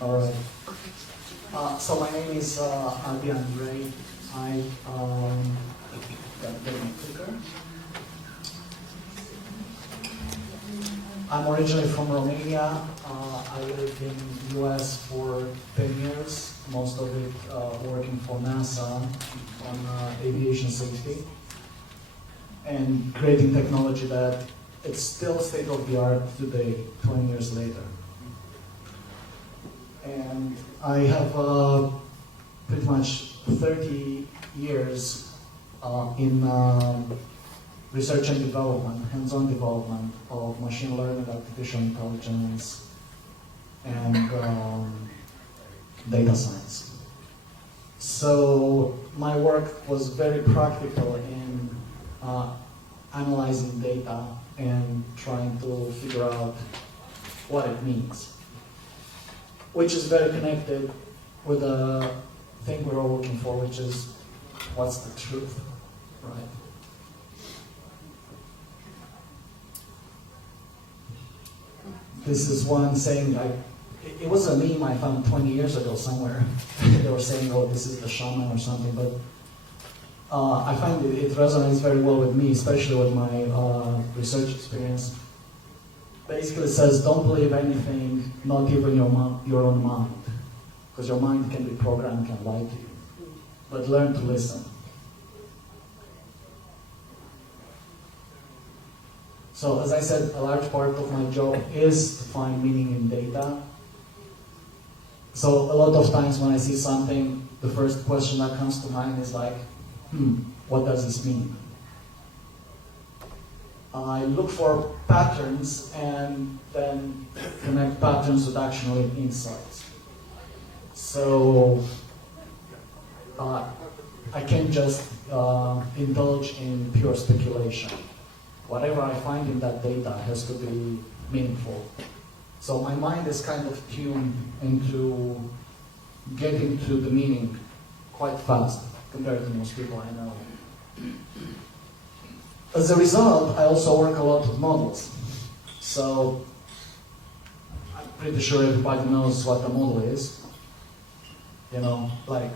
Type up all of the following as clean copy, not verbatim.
All right. So my name is Adi Andrei. I got the clicker. I'm originally from Romania. I lived in the US for 10 years, most of it working for NASA on aviation safety and creating technology that it's still state of the art today, 20 years later. And I have pretty much 30 years in research and development, hands-on development of machine learning, artificial intelligence, and data science. So my work was very practical in analyzing data and trying to figure out what it means, which is very connected with the thing we're all looking for, which is what's the truth, right? This is one saying, like, it was a meme I found 20 years ago somewhere. They were saying, oh, this is the shaman or something, but I find it resonates very well with me, especially with my research experience. Basically it says, don't believe anything, not even your own mind. Because your mind can be programmed, can lie to you. But learn to listen. So as I said, a large part of my job is to find meaning in data. So a lot of times when I see something, the first question that comes to mind is like, what does this mean? I look for patterns and then connect patterns with actionable insights. So I can't just indulge in pure speculation. Whatever I find in that data has to be meaningful. So my mind is kind of tuned into getting to the meaning quite fast compared to most people I know. As a result, I also work a lot with models. So I'm pretty sure everybody knows what a model is. You know, like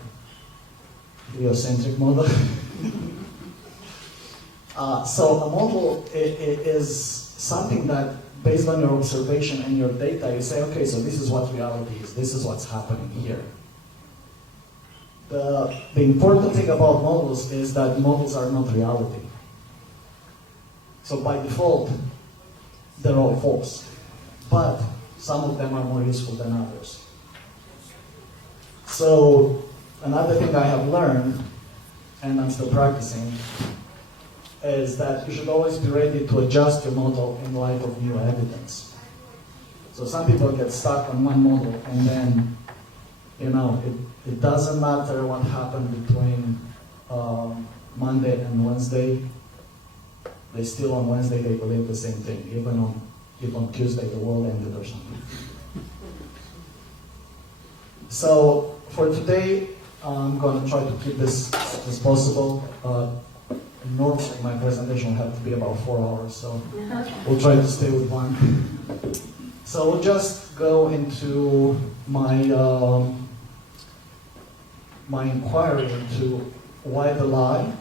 heliocentric model. So a model is something that, based on your observation and your data, you say, okay, so this is what reality is, this is what's happening here. The important thing about models is that models are not reality. So by default, they're all false. But some of them are more useful than others. So another thing I have learned, and I'm still practicing, is that you should always be ready to adjust your model in light of new evidence. So some people get stuck on one model and then, you know, it doesn't matter what happened between Monday and Wednesday. They still on Wednesday they believe the same thing, even if on Tuesday the world ended or something. So for today, I'm going to try to keep this as possible. Normally my presentation will have to be about 4 hours, so we'll try to stay with one. So we'll just go into my my inquiry into why the lie,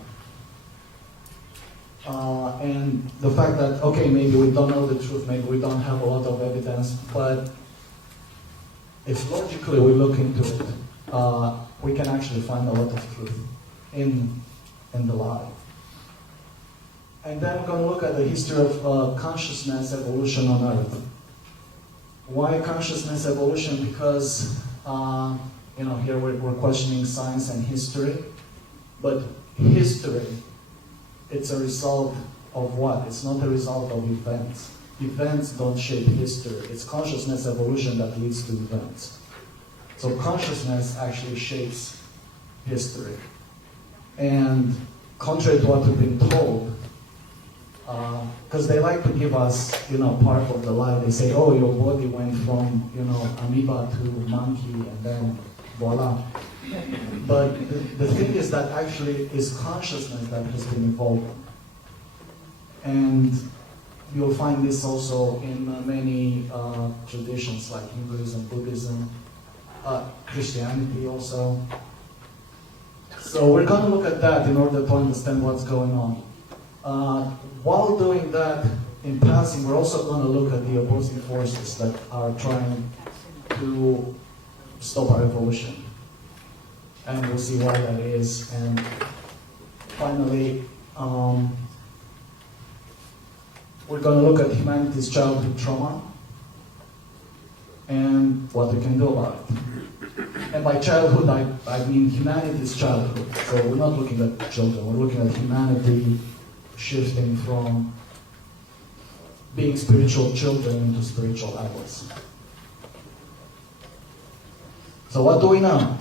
and the fact that, okay, maybe we don't know the truth, maybe we don't have a lot of evidence, but if logically we look into it, we can actually find a lot of truth in the lie. And then we're going to look at the history of consciousness evolution on Earth. Why consciousness evolution? Because you know, here we're questioning science and history, but history, it's a result of what? It's not a result of events. Events don't shape history. It's consciousness evolution that leads to events. So consciousness actually shapes history. And contrary to what we've been told, because they like to give us, you know, part of the lie. They say, oh, your body went from, you know, amoeba to monkey, and then voila. But the thing is that actually is consciousness that has been evolved. And you'll find this also in many traditions like Hinduism, Buddhism, Christianity also. So we're going to look at that in order to understand what's going on. While doing that, in passing, we're also going to look at the opposing forces that are trying to stop our evolution. And we'll see why that is. And finally, we're going to look at humanity's childhood trauma and what we can do about it. And by childhood, I mean humanity's childhood. So we're not looking at children, we're looking at humanity shifting from being spiritual children into spiritual adults. So what do we know?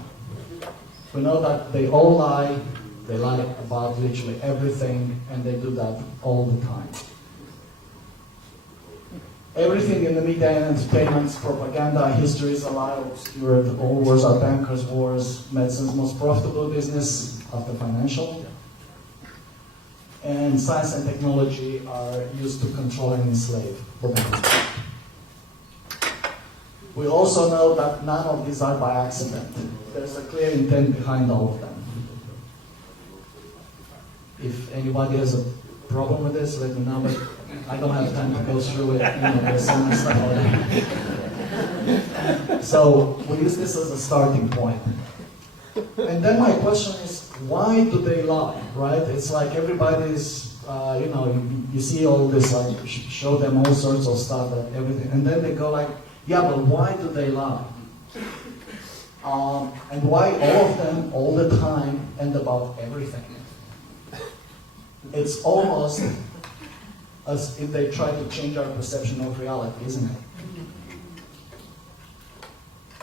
We know that they all lie. They lie about literally everything, and they do that all the time. Everything in the media and entertainment, propaganda, history is a lie, obscured. All wars are bankers' wars. Medicine's most profitable business after financial. And science and technology are used to control and enslave the masses. We also know that none of these are by accident. There's a clear intent behind all of them. If anybody has a problem with this, let me know, but I don't have time to go through it. There's so much stuff already. So we use this as a starting point. And then my question is, why do they lie, right? It's like everybody's, you see all this, like, show them all sorts of stuff and everything, and then they go like, yeah, but why do they lie? And why all of them, all the time, and about everything? It's almost as if they try to change our perception of reality, isn't it?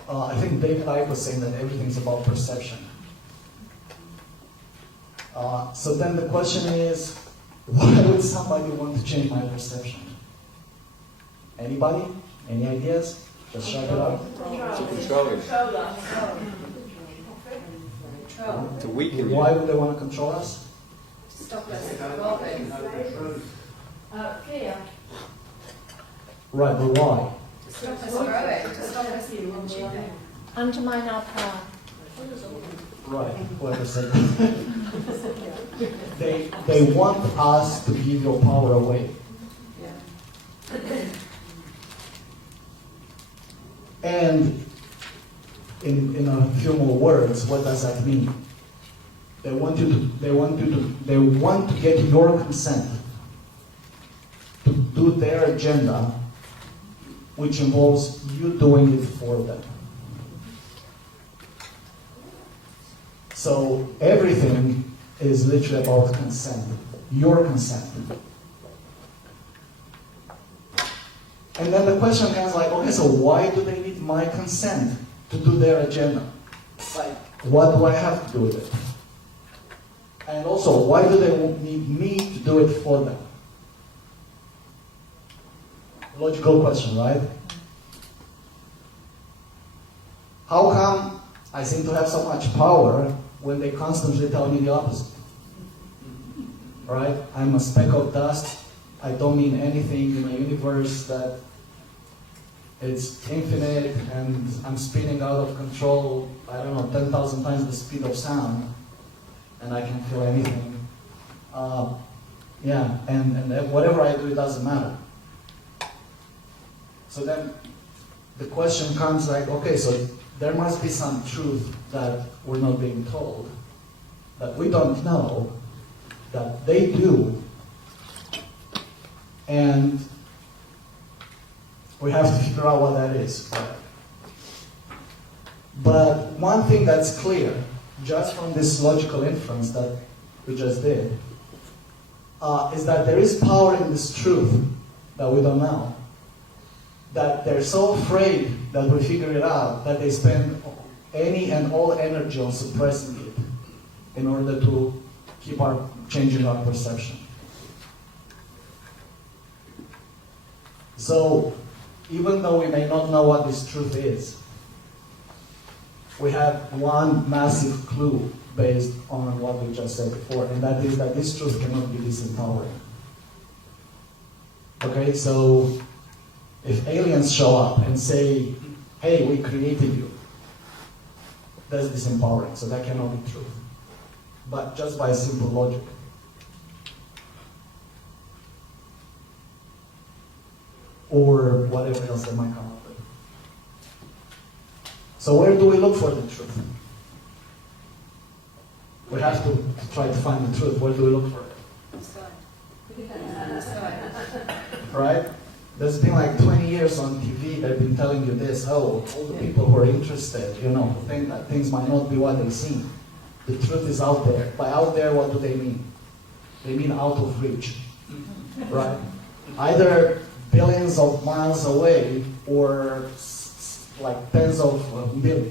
I think David Icke was saying that everything's about perception. So then the question is, why would somebody want to change my perception? Anybody? Any ideas? Just shout it out. To control it. To weaken you. Why would they want to control us? Stop us fear. Right, but why? Stop us growing. Stop us achieving. Undermine our power. Right, whoever said that. They want us to give your power away. And in a few more words, what does that mean? They want to get your consent to do their agenda, which involves you doing it for them. So everything is literally about consent, your consent. And then the question is like, okay, so why do they need my consent to do their agenda? Like, what do I have to do with it? And also, why do they need me to do it for them? Logical question, right? How come I seem to have so much power when they constantly tell me the opposite? Right? I'm a speck of dust. I don't mean anything in a universe that it's infinite and I'm spinning out of control, 10,000 times the speed of sound, and I can feel anything. And whatever I do, it doesn't matter. So then the question comes like, okay, so there must be some truth that we're not being told, that we don't know, that they do, and we have to figure out what that is. But one thing that's clear, just from this logical inference that we just did, is that there is power in this truth that we don't know. That they're so afraid that we figure it out that they spend any and all energy on suppressing it in order to keep changing our perception. So, even though we may not know what this truth is, we have one massive clue based on what we just said before, and that is that this truth cannot be disempowering. Okay, so if aliens show up and say, hey, we created you, That's disempowering, so that cannot be true. But just by simple logic. Or whatever else they might come up with. So where do we look for the truth? We have to try to find the truth. Where do we look for it? Inside. Right? There's been like 20 years on TV, they've been telling you this, oh, all the people who are interested, who think that things might not be what they seem. The truth is out there. By out there, what do they mean? They mean out of reach. Right? Either billions of miles away or like tens of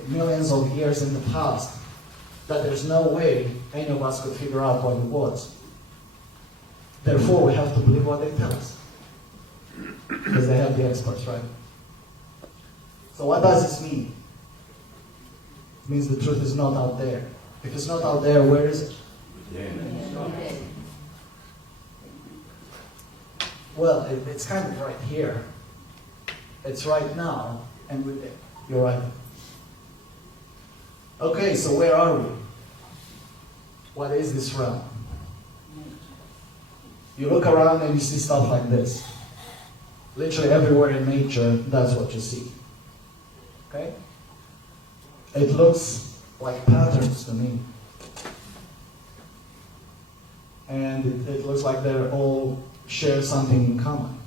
millions of years in the past, that there's no way any of us could figure out what it was. Therefore, we have to believe what they tell us. Because they have the experts, right? So what does this mean? It means the truth is not out there. If it's not out there, where is it? Well, it's kind of right here. It's right now, and we're there. You're right. Okay, so where are we? What is this realm? You look around and you see stuff like this. Literally everywhere in nature, that's what you see. Okay? It looks like patterns to me. And it looks like they all share something in common.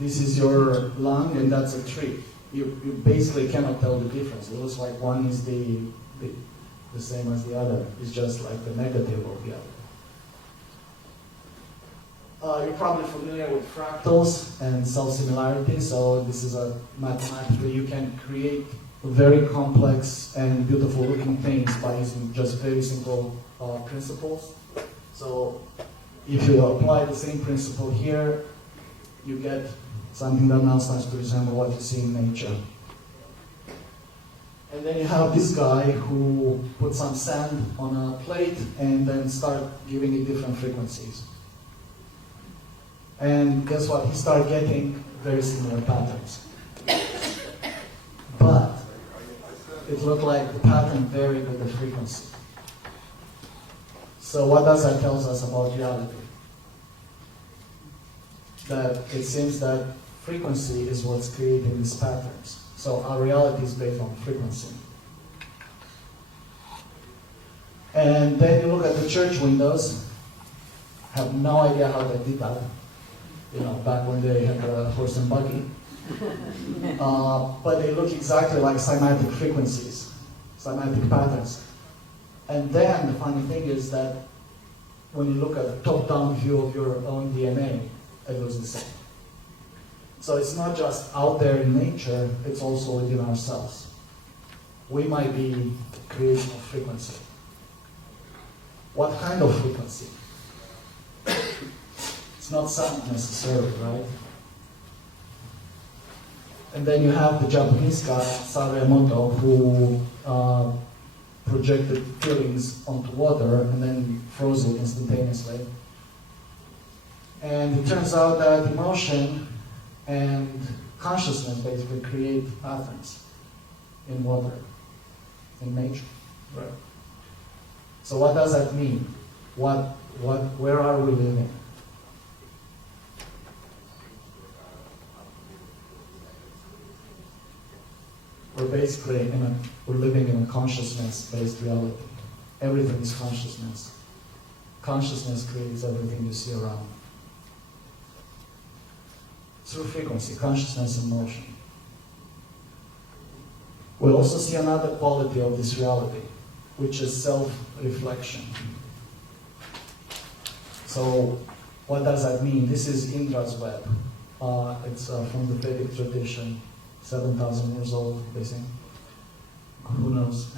This is your lung and that's a tree. You basically cannot tell the difference. It looks like one is the same as the other. It's just like the negative of the other. You're probably familiar with fractals and self-similarity. So this is a mathematically, you can create very complex and beautiful looking things by using just very simple principles. So if you apply the same principle here, you get something that now starts to resemble what you see in nature. And then you have this guy who put some sand on a plate and then start giving it different frequencies. And guess what? He started getting very similar patterns. But it looked like the pattern varied with the frequency. So what does that tell us about reality? That it seems that frequency is what's creating these patterns. So our reality is based on frequency. And then you look at the church windows. Have no idea how they did that. Back when they had a horse and buggy. But they look exactly like cymatic frequencies, cymatic patterns. And then the funny thing is that when you look at a top-down view of your own DNA, it looks the same. So it's not just out there in nature, it's also within ourselves. We might be creating a frequency. What kind of frequency? It's not sound necessarily, right? And then you have the Japanese guy, Sawayamato, who projected feelings onto water and then froze it instantaneously. And it turns out that emotion and consciousness basically create patterns in water, in nature. Right. So what does that mean? Where are we living? We're basically we're living in a consciousness-based reality. Everything is consciousness. Consciousness creates everything you see around. Through frequency, consciousness and motion. We also see another quality of this reality, which is self-reflection. So, what does that mean? This is Indra's web. It's from the Vedic tradition, 7,000 years old, they think. Who knows?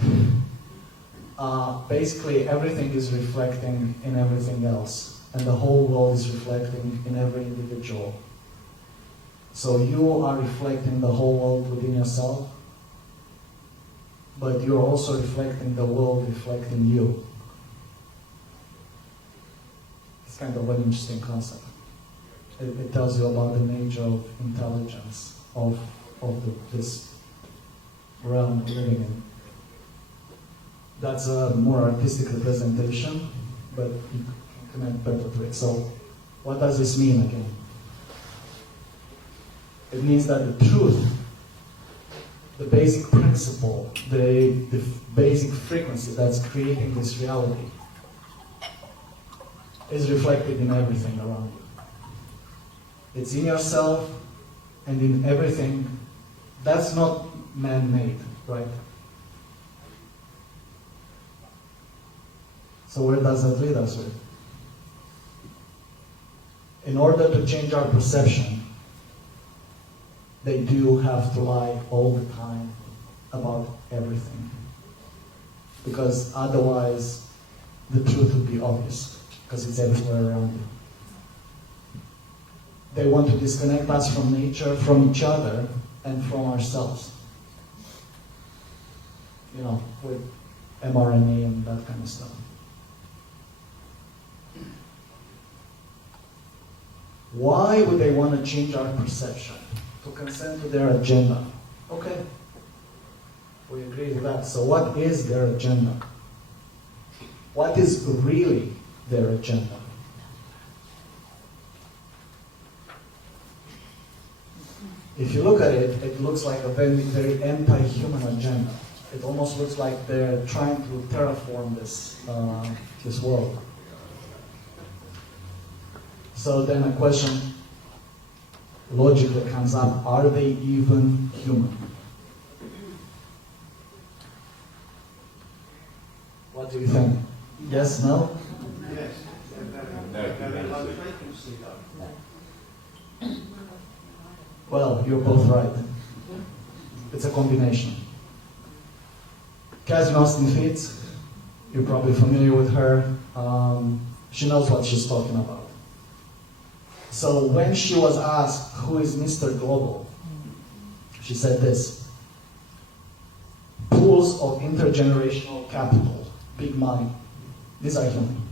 Basically, everything is reflecting in everything else, and the whole world is reflecting in every individual. So you are reflecting the whole world within yourself, but you're also reflecting the world reflecting you. It's kind of an interesting concept. It tells you about the nature of intelligence, of this realm we're living in. That's a more artistic representation, but you can connect better to it. So, what does this mean again? It means that the truth, the basic principle, the basic frequency that's creating this reality is reflected in everything around you. It's in yourself and in everything. That's not man-made, right? So where does that lead us with? In order to change our perception, they do have to lie all the time about everything. Because otherwise, the truth would be obvious, because it's everywhere around you. They want to disconnect us from nature, from each other, and from ourselves. You know, with mRNA and that kind of stuff. Why would they want to change our perception? To consent to their agenda. Okay, we agree with that. So what is their agenda? What is really their agenda? If you look at it, it looks like a very, very anti-human agenda. It almost looks like they're trying to terraform this world. So then a question logically comes up, are they even human? What do you think? Yes, no? Yes. Well, you're both right. It's a combination. Catherine Austin Fitz, you're probably familiar with her. She knows what she's talking about. So when she was asked, who is Mr. Global? She said this: pools of intergenerational capital, big money, these are human.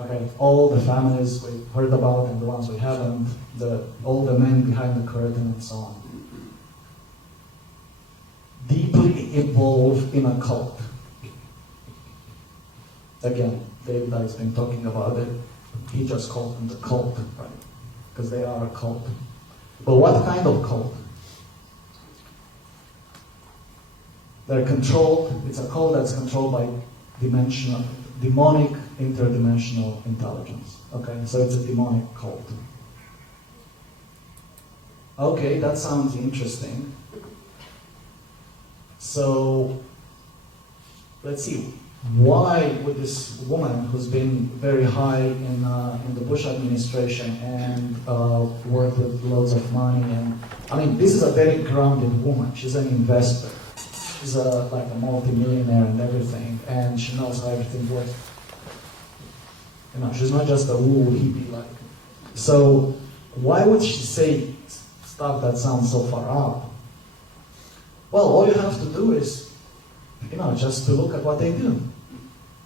Okay, all the families we've heard about and the ones we haven't, all the men behind the curtain and so on. Deeply involved in a cult. Again, David has been talking about it. He just called them the cult, right? Because they are a cult. But what kind of cult? They're controlled, it's a cult that's controlled by demonic interdimensional intelligence. Okay, so it's a demonic cult. Okay, that sounds interesting. So, let's see. Why would this woman, who's been very high in the Bush administration and worked with loads of money, and I mean, this is a very grounded woman. She's an investor. She's like a multi-millionaire and everything, and she knows how everything works. You know, she's not just a woo hippie like. So, why would she say stuff that sounds so far out? Well, all you have to do is, you know, just to look at what they do.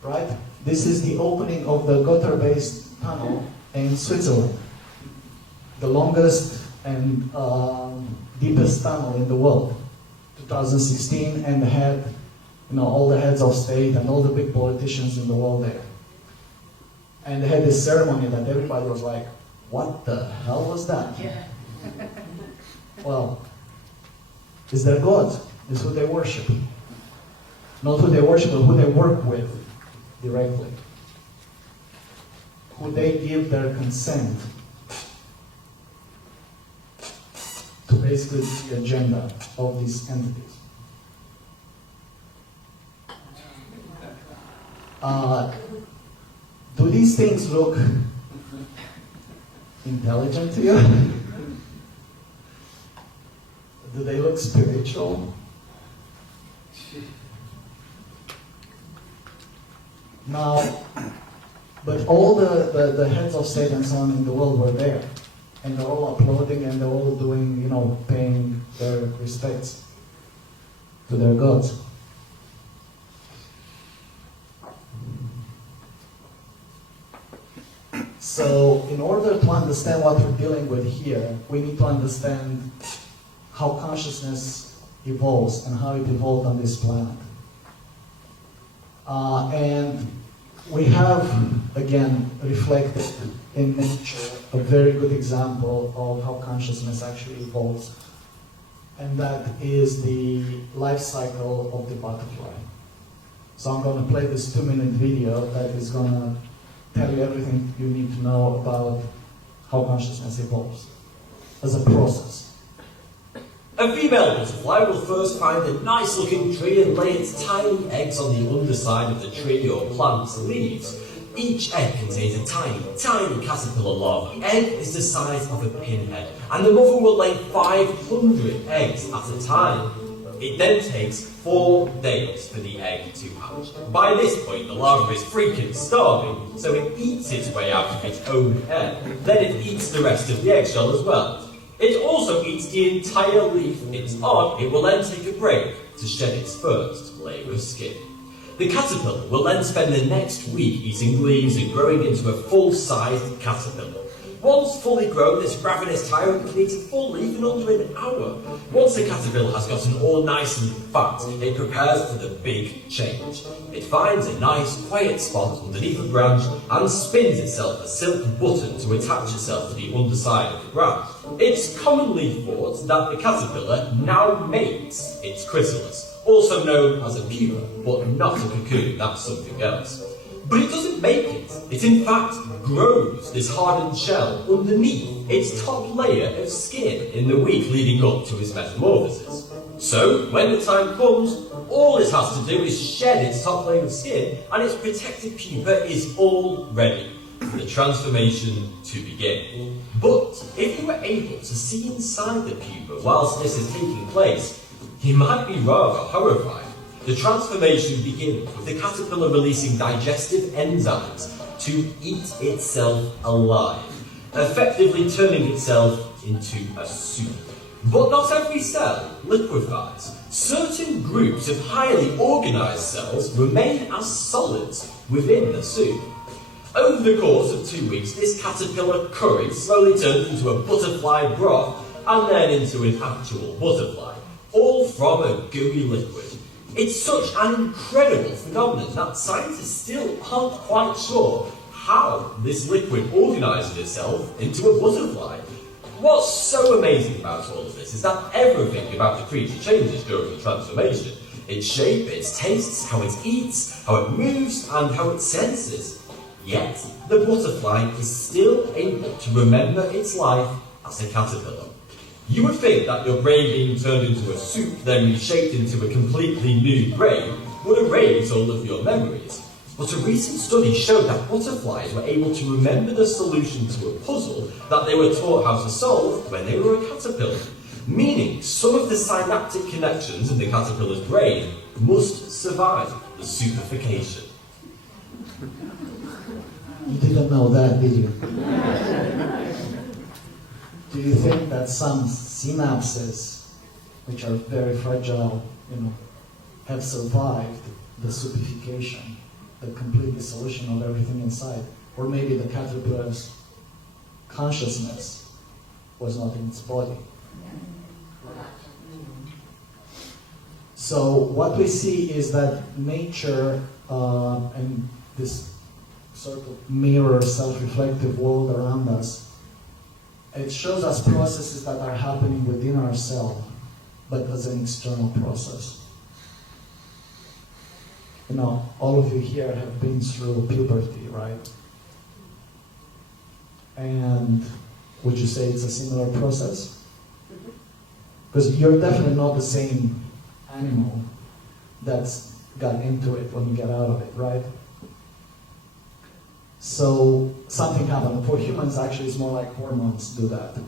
Right? This is the opening of the gutter-based tunnel in Switzerland. The longest and deepest tunnel in the world. 2016, and had, you know, all the heads of state and all the big politicians in the world there. And they had this ceremony that everybody was like, what the hell was that? Yeah. Well, it's their God. It's who they worship. Not who they worship, but who they work with directly. Who they give their consent to basically the agenda of these entities. Do these things look intelligent to you? Do they look spiritual? Now, but all the heads of state and so on in the world were there. And they're all applauding and they're all doing, you know, paying their respects to their gods. So, in order to understand what we're dealing with here, we need to understand how consciousness evolves and how it evolved on this planet. And we have, again, reflected in nature a very good example of how consciousness actually evolves. And that is the life cycle of the butterfly. So I'm going to play this 2-minute video that is going to tell you everything you need to know about how consciousness evolves as a process. A female butterfly will first find a nice-looking tree and lay its tiny eggs on the underside of the tree or plant's leaves. Each egg contains a tiny, tiny caterpillar larva. The egg is the size of a pinhead, and the mother will lay 500 eggs at a time. It then takes 4 days for the egg to hatch. By this point, the larva is freaking starving, so it eats its way out of its own egg. Then it eats the rest of the eggshell as well. It also eats the entire leaf it's on. It will then take a break to shed its first layer of skin. The caterpillar will then spend the next week eating leaves and growing into a full-sized caterpillar. Once fully grown, this ravenous tyrant can eat a full leaf in under an hour. Once the caterpillar has gotten all nice and fat, it prepares for the big change. It finds a nice, quiet spot underneath a branch and spins itself a silk button to attach itself to the underside of the branch. It's commonly thought that the caterpillar now mates its chrysalis, also known as a pupa, but not a cocoon, that's something else. But it doesn't make it. It in fact grows this hardened shell underneath its top layer of skin in the week leading up to its metamorphosis. So, when the time comes, all it has to do is shed its top layer of skin and its protected pupa is all ready for the transformation to begin. But if you were able to see inside the pupa whilst this is taking place, you might be rather horrified. The transformation begins with the caterpillar releasing digestive enzymes to eat itself alive, effectively turning itself into a soup. But not every cell liquefies. Certain groups of highly organised cells remain as solids within the soup. Over the course of 2 weeks, this caterpillar curry slowly turns into a butterfly broth and then into an actual butterfly, all from a gooey liquid. It's such an incredible phenomenon that scientists still aren't quite sure how this liquid organises itself into a butterfly. What's so amazing about all of this is that everything about the creature changes during the transformation. Its shape, its tastes, how it eats, how it moves, and how it senses. Yet, the butterfly is still able to remember its life as a caterpillar. You would think that your brain being turned into a soup, then reshaped into a completely new brain, would erase all of your memories. But a recent study showed that butterflies were able to remember the solution to a puzzle that they were taught how to solve when they were a caterpillar. Meaning, some of the synaptic connections in the caterpillar's brain must survive the soupification. You didn't know that, did you? Do you think that some synapses, which are very fragile, have survived the soupification, the complete dissolution of everything inside? Or maybe the caterpillar's consciousness was not in its body. So what we see is that nature and this sort of mirror, self-reflective world around us, it shows us processes that are happening within ourselves, but as an external process. All of you here have been through puberty, right? And would you say it's a similar process? Because you're definitely not the same animal that's got into it when you get out of it, right? So something happened. For humans, actually, it's more like hormones do that,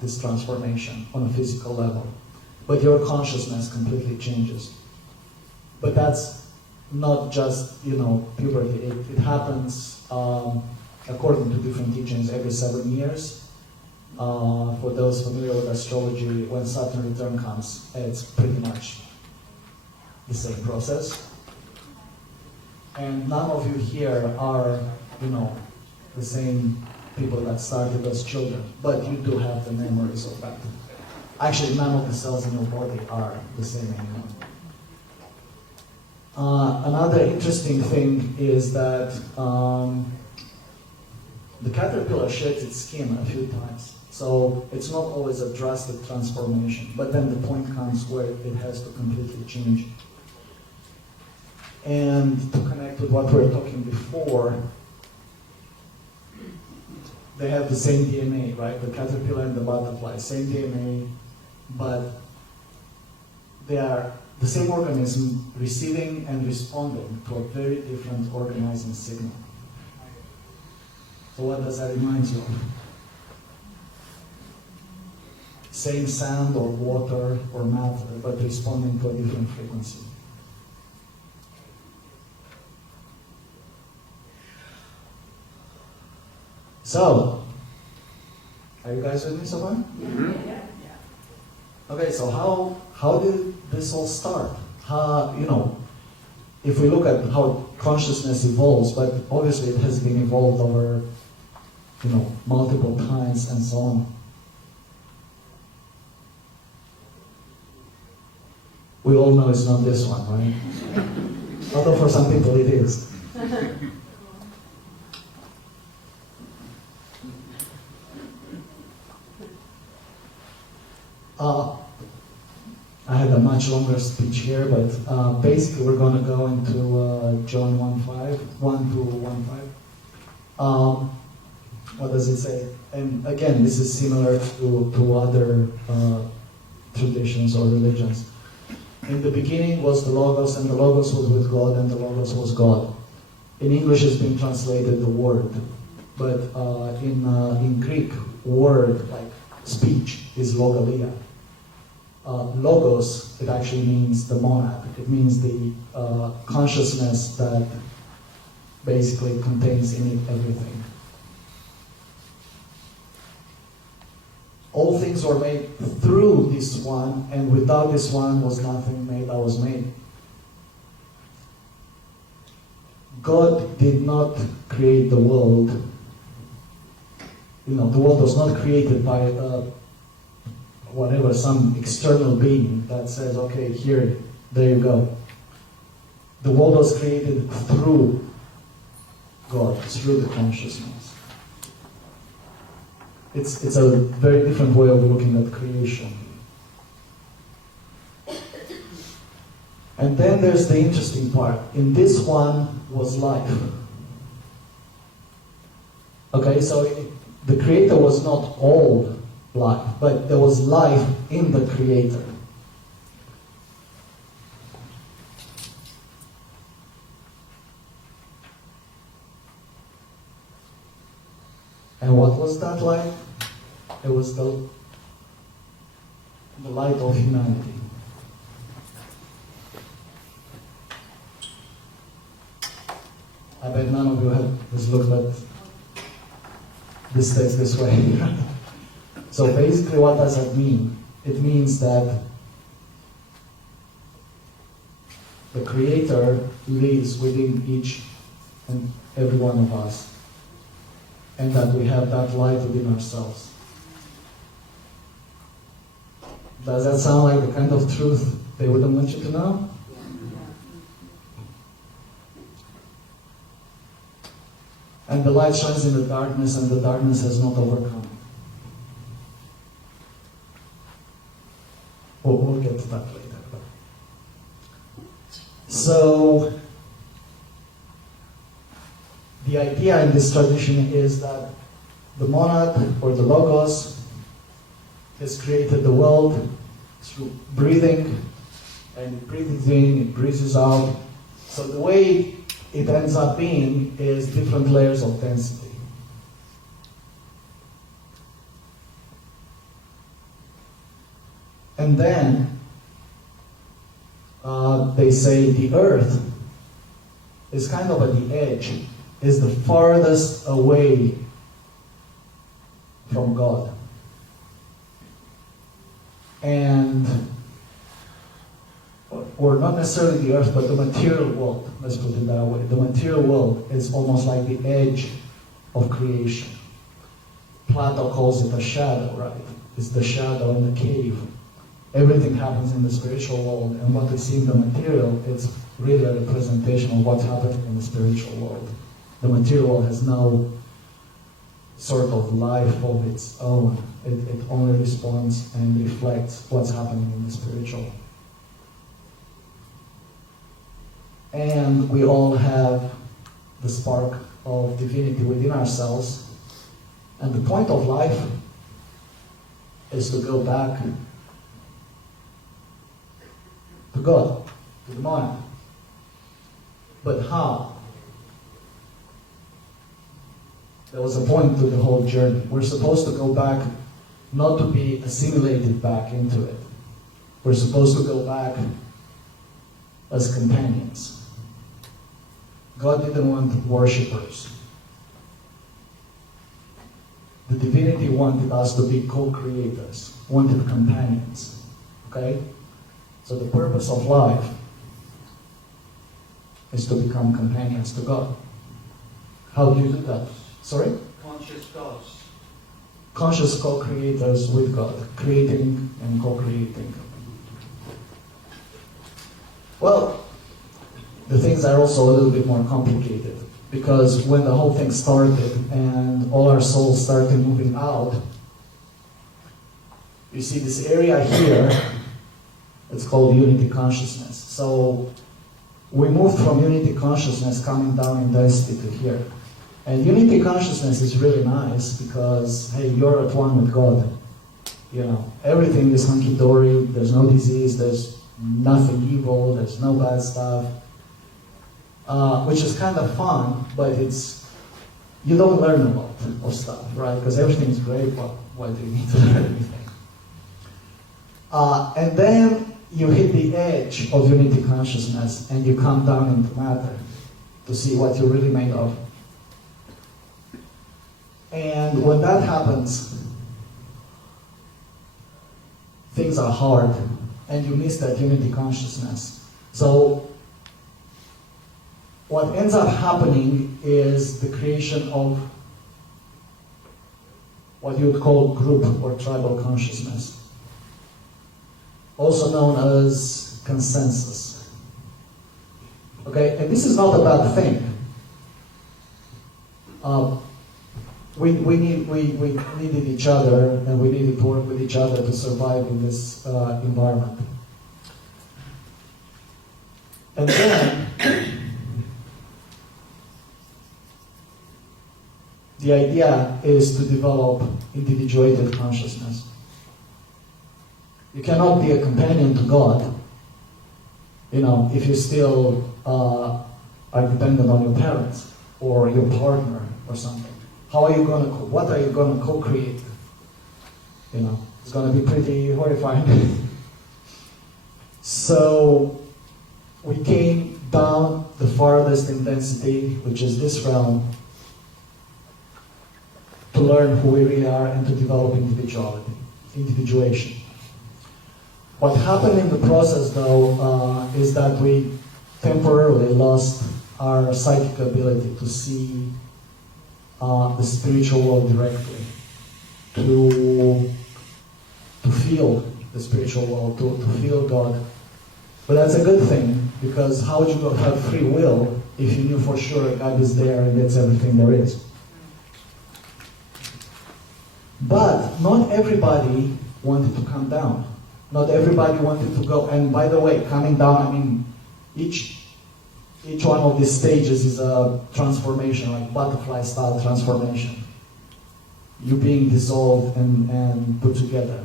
this transformation on a physical level. But your consciousness completely changes. But that's not just, puberty. It happens, according to different teachings, every 7 years. For those familiar with astrology, when Saturn return comes, it's pretty much the same process. And none of you here are, the same people that started as children, but you do have the memories of that. Actually, none of the cells in your body are the same anymore. Another interesting thing is that the caterpillar sheds its skin a few times. So it's not always a drastic transformation, but then the point comes where it has to completely change. And to connect with what we were talking before, they have the same DNA, right? The caterpillar and the butterfly, same DNA, but they are the same organism receiving and responding to a very different organizing signal. So what does that remind you of? Same sand or water or matter, but responding to a different frequency. So, are you guys with me so far? Mm-hmm. Okay, so how did this all start? If we look at how consciousness evolves, but obviously it has been evolved over, multiple times and so on. We all know it's not this one, right? Although for some people it is. I had a much longer speech here, but basically we're going to go into John 1:5, 1 to 1:5. What does it say? And again, this is similar to other traditions or religions. In the beginning was the Logos, and the Logos was with God, and the Logos was God. In English it's been translated the Word, but in Greek, word, like speech, is logalia. Logos, it actually means the monad. It means the consciousness that basically contains in it everything. All things were made through this one, and without this one was nothing made that was made. God did not create the world. The world was not created by some external being that says, okay, here, there you go. The world was created through God, through the consciousness. It's a very different way of looking at creation. And then there's the interesting part. In this one was life. Okay, so the Creator was not all life, but there was life in the Creator. And what was that light? It was the light of humanity. I bet none of you has looked at this text this way. So basically what does that mean? It means that the Creator lives within each and every one of us, and that we have that light within ourselves. Does that sound like the kind of truth they wouldn't want you to know? And the light shines in the darkness, and the darkness has not overcome it. We'll get to that later. So, the idea in this tradition is that the monad, or the Logos, has created the world through breathing, and it breathes in, it breathes out. So the way it ends up being is different layers of density. And then they say the earth is kind of at the edge, is the farthest away from God. And, or not necessarily the earth, but the material world, let's put it that way. The material world is almost like the edge of creation. Plato calls it a shadow, right? is the shadow in the cave. Everything happens in the spiritual world, and what we see in the material is really a representation of what's happening in the spiritual world. The material has no sort of life of its own. It only responds and reflects what's happening in the spiritual. And we all have the spark of divinity within ourselves. And the point of life is to go back to God, to the mind. But how? There was a point to the whole journey. We're supposed to go back, not to be assimilated back into it. We're supposed to go back as companions. God didn't want worshippers. The divinity wanted us to be co-creators, wanted companions. Okay? So the purpose of life is to become companions to God. How do you do that? Sorry? Conscious gods. Conscious co-creators with God, creating and co-creating. Well, the things are also a little bit more complicated, because when the whole thing started and all our souls started moving out, you see this area here, it's called unity consciousness. So we moved from unity consciousness coming down in density to here. And unity consciousness is really nice because, hey, you're at one with God. You know, everything is hunky-dory, there's no disease, there's nothing evil, there's no bad stuff. Which is kind of fun, but you don't learn a lot of stuff, right? Because everything's great, but why do you need to learn anything? And then you hit the edge of unity consciousness and you come down into matter to see what you're really made of. And when that happens, things are hard and you miss that unity consciousness. So what ends up happening is the creation of what you would call group or tribal consciousness, also known as consensus. Okay, and this is not a bad thing. We needed each other, and we needed to work with each other to survive in this environment. And then the idea is to develop individuated consciousness. You cannot be a companion to God, you know, if you still are dependent on your parents or your partner or something. What are you going to co-create? You know, it's going to be pretty horrifying. So we came down the farthest in density, which is this realm, to learn who we really are and to develop individuation. What happened in the process, though, is that we temporarily lost our psychic ability to see the spiritual world directly, to feel the spiritual world, to feel God. But that's a good thing, because how would you have free will if you knew for sure God is there and that's everything there is? But not everybody wanted to come down. Not everybody wanted to go. And by the way, coming down, I mean, each one of these stages is a transformation, like butterfly-style transformation. You being dissolved and put together.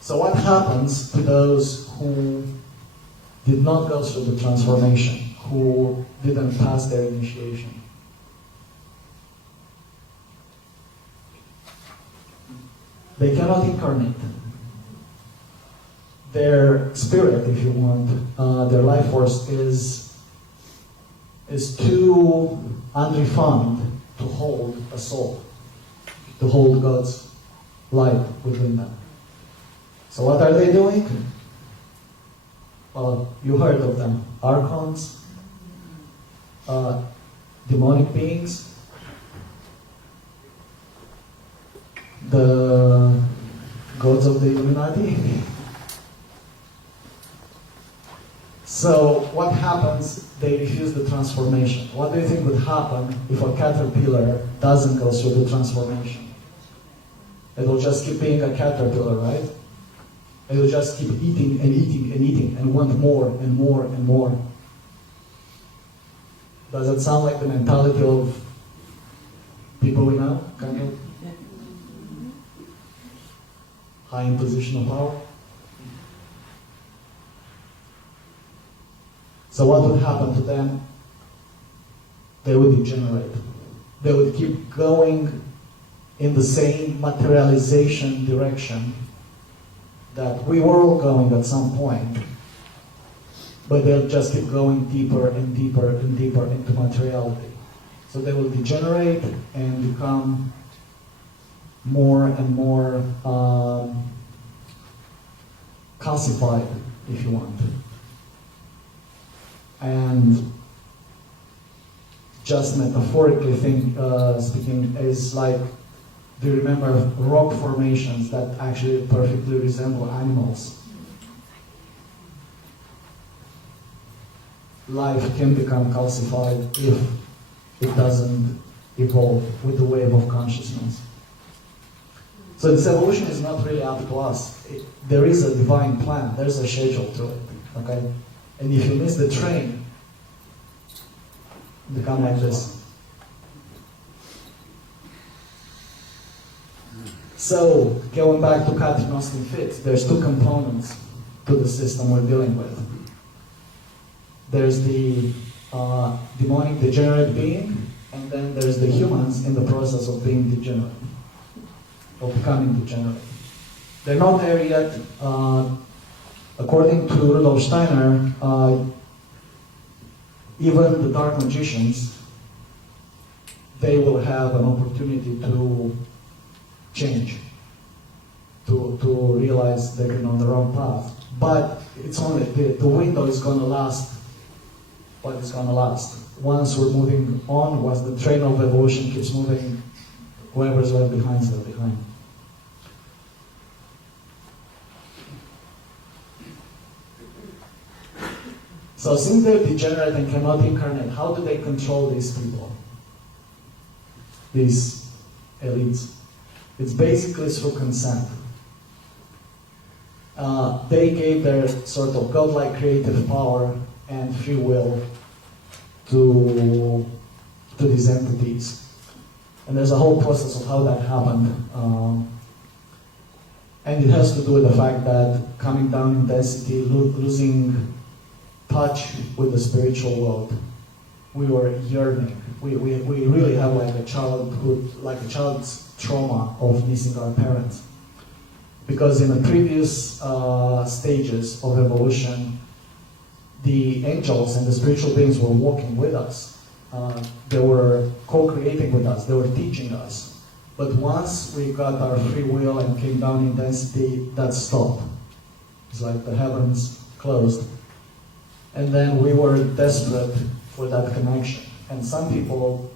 So what happens to those who did not go through the transformation, who didn't pass their initiation? They cannot incarnate. Their spirit, if you want, their life force is too unrefined to hold a soul, to hold God's light within them. So what are they doing? Well, you heard of them. Archons, demonic beings, the gods of the Illuminati. So what happens? They refuse the transformation. What do you think would happen if a caterpillar doesn't go through the transformation? It will just keep being a caterpillar, right? It will just keep eating and eating and eating and want more and more and more. Does it sound like the mentality of people we know? Kind of high in position of power? So what would happen to them? They would degenerate. They would keep going in the same materialization direction that we were all going at some point, but they'll just keep going deeper and deeper and deeper into materiality. So they will degenerate and become more and more calcified, if you want. And just metaphorically speaking, is like, do you remember rock formations that actually perfectly resemble animals? Life can become calcified if it doesn't evolve with the wave of consciousness. So this evolution is not really up to us. There is a divine plan, there's a schedule to it, okay? And if you miss the train, you become like this. So, going back to Catherine Austin Fitts, there's two components to the system we're dealing with. There's the demonic degenerate being, and then there's the humans in the process of being degenerate, of becoming degenerate. They're not there yet. According to Rudolf Steiner, even the dark magicians, they will have an opportunity to change, to realize they've been on the wrong path. But it's only, the window is going to last what it's going to last. Once we're moving on, once the train of evolution keeps moving, whoever's left behind is left behind. So since they're degenerate and cannot incarnate, how do they control these people? These elites? It's basically through consent. They gave their sort of godlike creative power and free will to these entities. And there's a whole process of how that happened. And it has to do with the fact that coming down in density, losing touch with the spiritual world, we were yearning. We really have like a child's trauma of missing our parents. Because in the previous stages of evolution, the angels and the spiritual beings were walking with us. They were co-creating with us. They were teaching us. But once we got our free will and came down in density, that stopped. It's like the heavens closed. And then we were desperate for that connection. And some people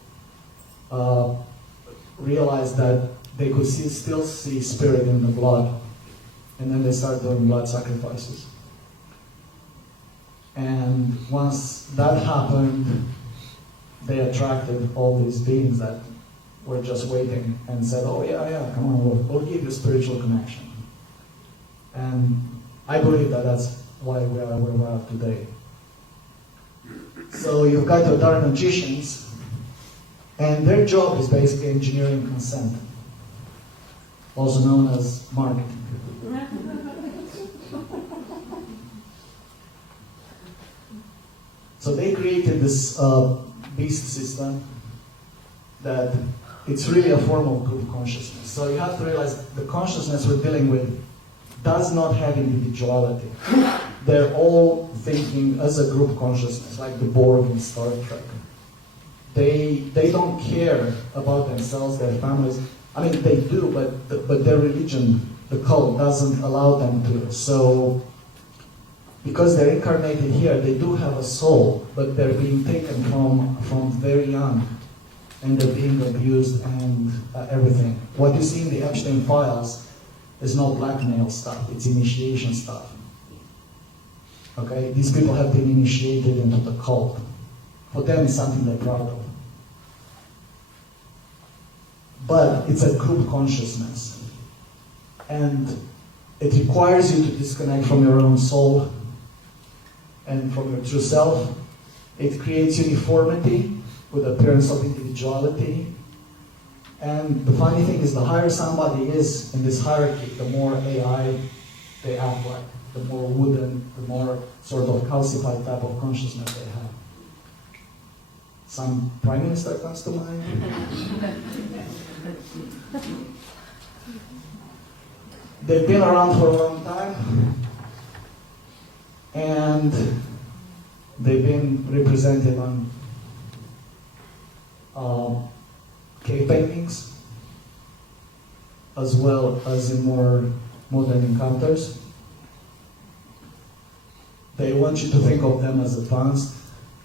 realized that they could still see spirit in the blood. And then they started doing blood sacrifices. And once that happened, they attracted all these beings that were just waiting and said, oh yeah, come on, we'll give you spiritual connection. And I believe that that's why we are where we are today. So you've got your dark magicians, and their job is basically engineering consent, also known as marketing. So they created this beast system that it's really a form of group consciousness. So you have to realize the consciousness we're dealing with does not have individuality. They're all thinking as a group consciousness, like the Borg in Star Trek. They don't care about themselves, their families. I mean, they do, but their religion, the cult, doesn't allow them to. So, because they're incarnated here, they do have a soul, but they're being taken from very young. and they're being abused and everything. What you see in the Epstein files is not blackmail stuff, it's initiation stuff. Okay, these people have been initiated into the cult. For them, it's something they're proud of. But it's a group consciousness. And it requires you to disconnect from your own soul and from your true self. It creates uniformity with appearance of individuality. And the funny thing is, the higher somebody is in this hierarchy, the more AI they act like, the more wooden, the more sort of calcified type of consciousness they have. Some prime minister comes to mind. They've been around for a long time, and they've been represented on cave paintings, as well as in more modern encounters. They want you to think of them as advanced.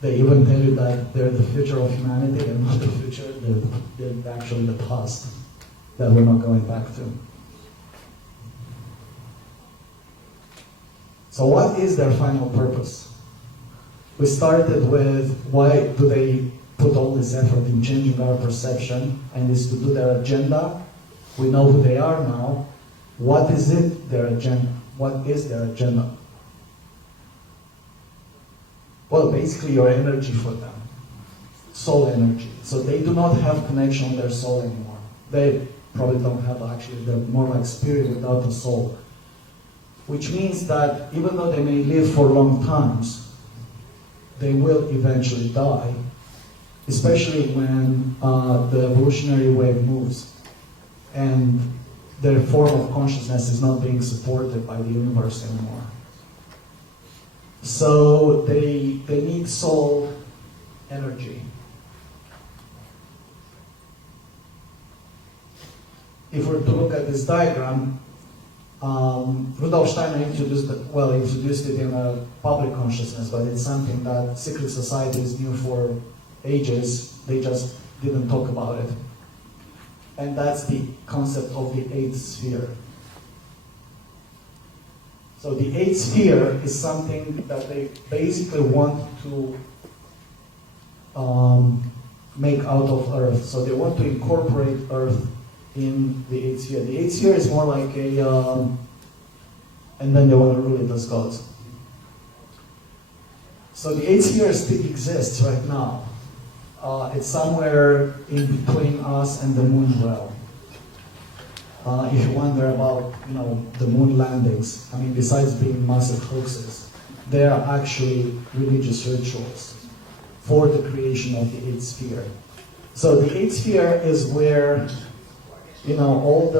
They even tell you that they're the future of humanity, and not the future, they're actually the past that we're not going back to. So what is their final purpose? We started with, why do they put all this effort in changing our perception, and is to do their agenda? We know who they are now. What is it, their agenda? What is their agenda? Well, basically your energy for them. Soul energy. So they do not have connection with their soul anymore. They probably don't have, actually, they're more like spirit without a soul. Which means that even though they may live for long times, they will eventually die, especially when the evolutionary wave moves and their form of consciousness is not being supported by the universe anymore. So they need soul energy. If we're to look at this diagram, Rudolf Steiner introduced it in a public consciousness, but it's something that secret societies knew for ages. They just didn't talk about it. And that's the concept of the eighth sphere. So the eighth sphere is something that they basically want to make out of Earth. So they want to incorporate Earth in the eighth sphere. The eighth sphere is more like a, and then they want to rule it as gods. So the eighth sphere still exists right now. It's somewhere in between us and the moon realm. If you wonder about, the moon landings, I mean, besides being massive hoaxes, they are actually religious rituals for the creation of the eighth sphere. So the eighth sphere is where, all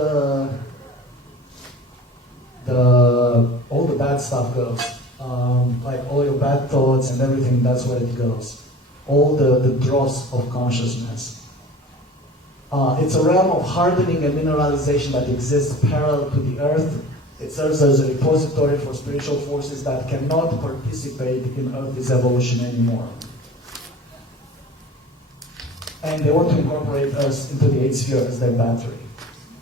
the bad stuff goes. Like all your bad thoughts and everything, that's where it goes. All the dross of consciousness. It's a realm of hardening and mineralization that exists parallel to the earth. It serves as a repository for spiritual forces that cannot participate in Earth's evolution anymore. And they want to incorporate us into the eighth sphere as their battery.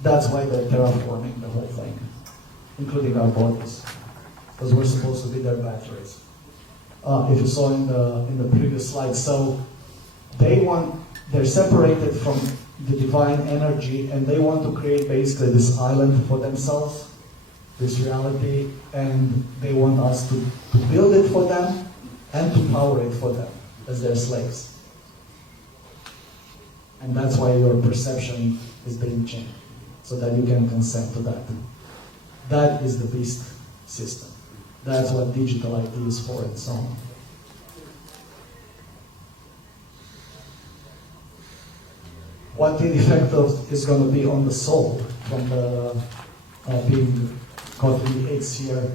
That's why they're terraforming the whole thing, including our bodies, because we're supposed to be their batteries. If you saw in the previous slide, so they're separated from the divine energy, and they want to create basically this island for themselves, this reality, and they want us to build it for them and to power it for them as their slaves. And that's why your perception is being changed, so that you can consent to that. That is the beast system. That's what digital ID is for, and so on. What the effect is going to be on the soul from the being caught in the eighth sphere.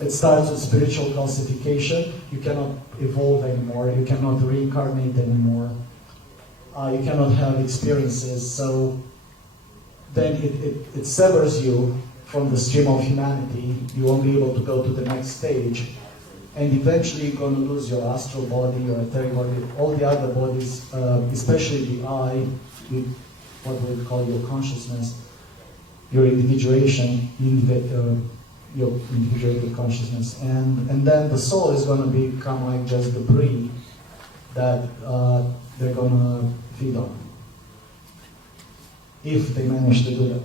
It starts with spiritual calcification. You cannot evolve anymore. You cannot reincarnate anymore. You cannot have experiences. So then it severs you from the stream of humanity. You won't be able to go to the next stage. and eventually you're going to lose your astral body, your etheric body, all the other bodies, especially the I, what we call your consciousness, your individuation, your individuated consciousness, and then the soul is going to become like just debris that they're going to feed on, if they manage to do that.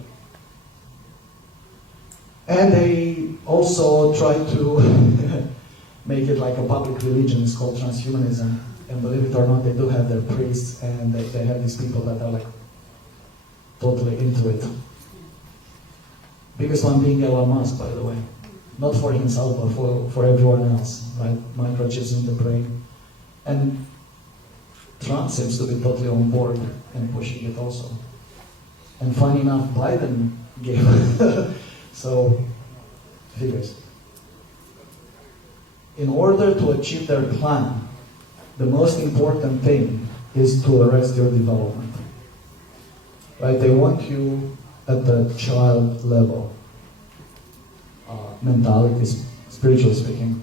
And they also try to make it like a public religion. It's called transhumanism. And believe it or not, they do have their priests, and they have these people that are like totally into it. Biggest one being Elon Musk, by the way. Not for himself, but for everyone else, right? Microchips in the brain. And Trump seems to be totally on board and pushing it also. And funny enough, Biden gave so, figures. In order to achieve their plan, the most important thing is to arrest your development. Right? They want you at the child level, mentality, spiritually speaking.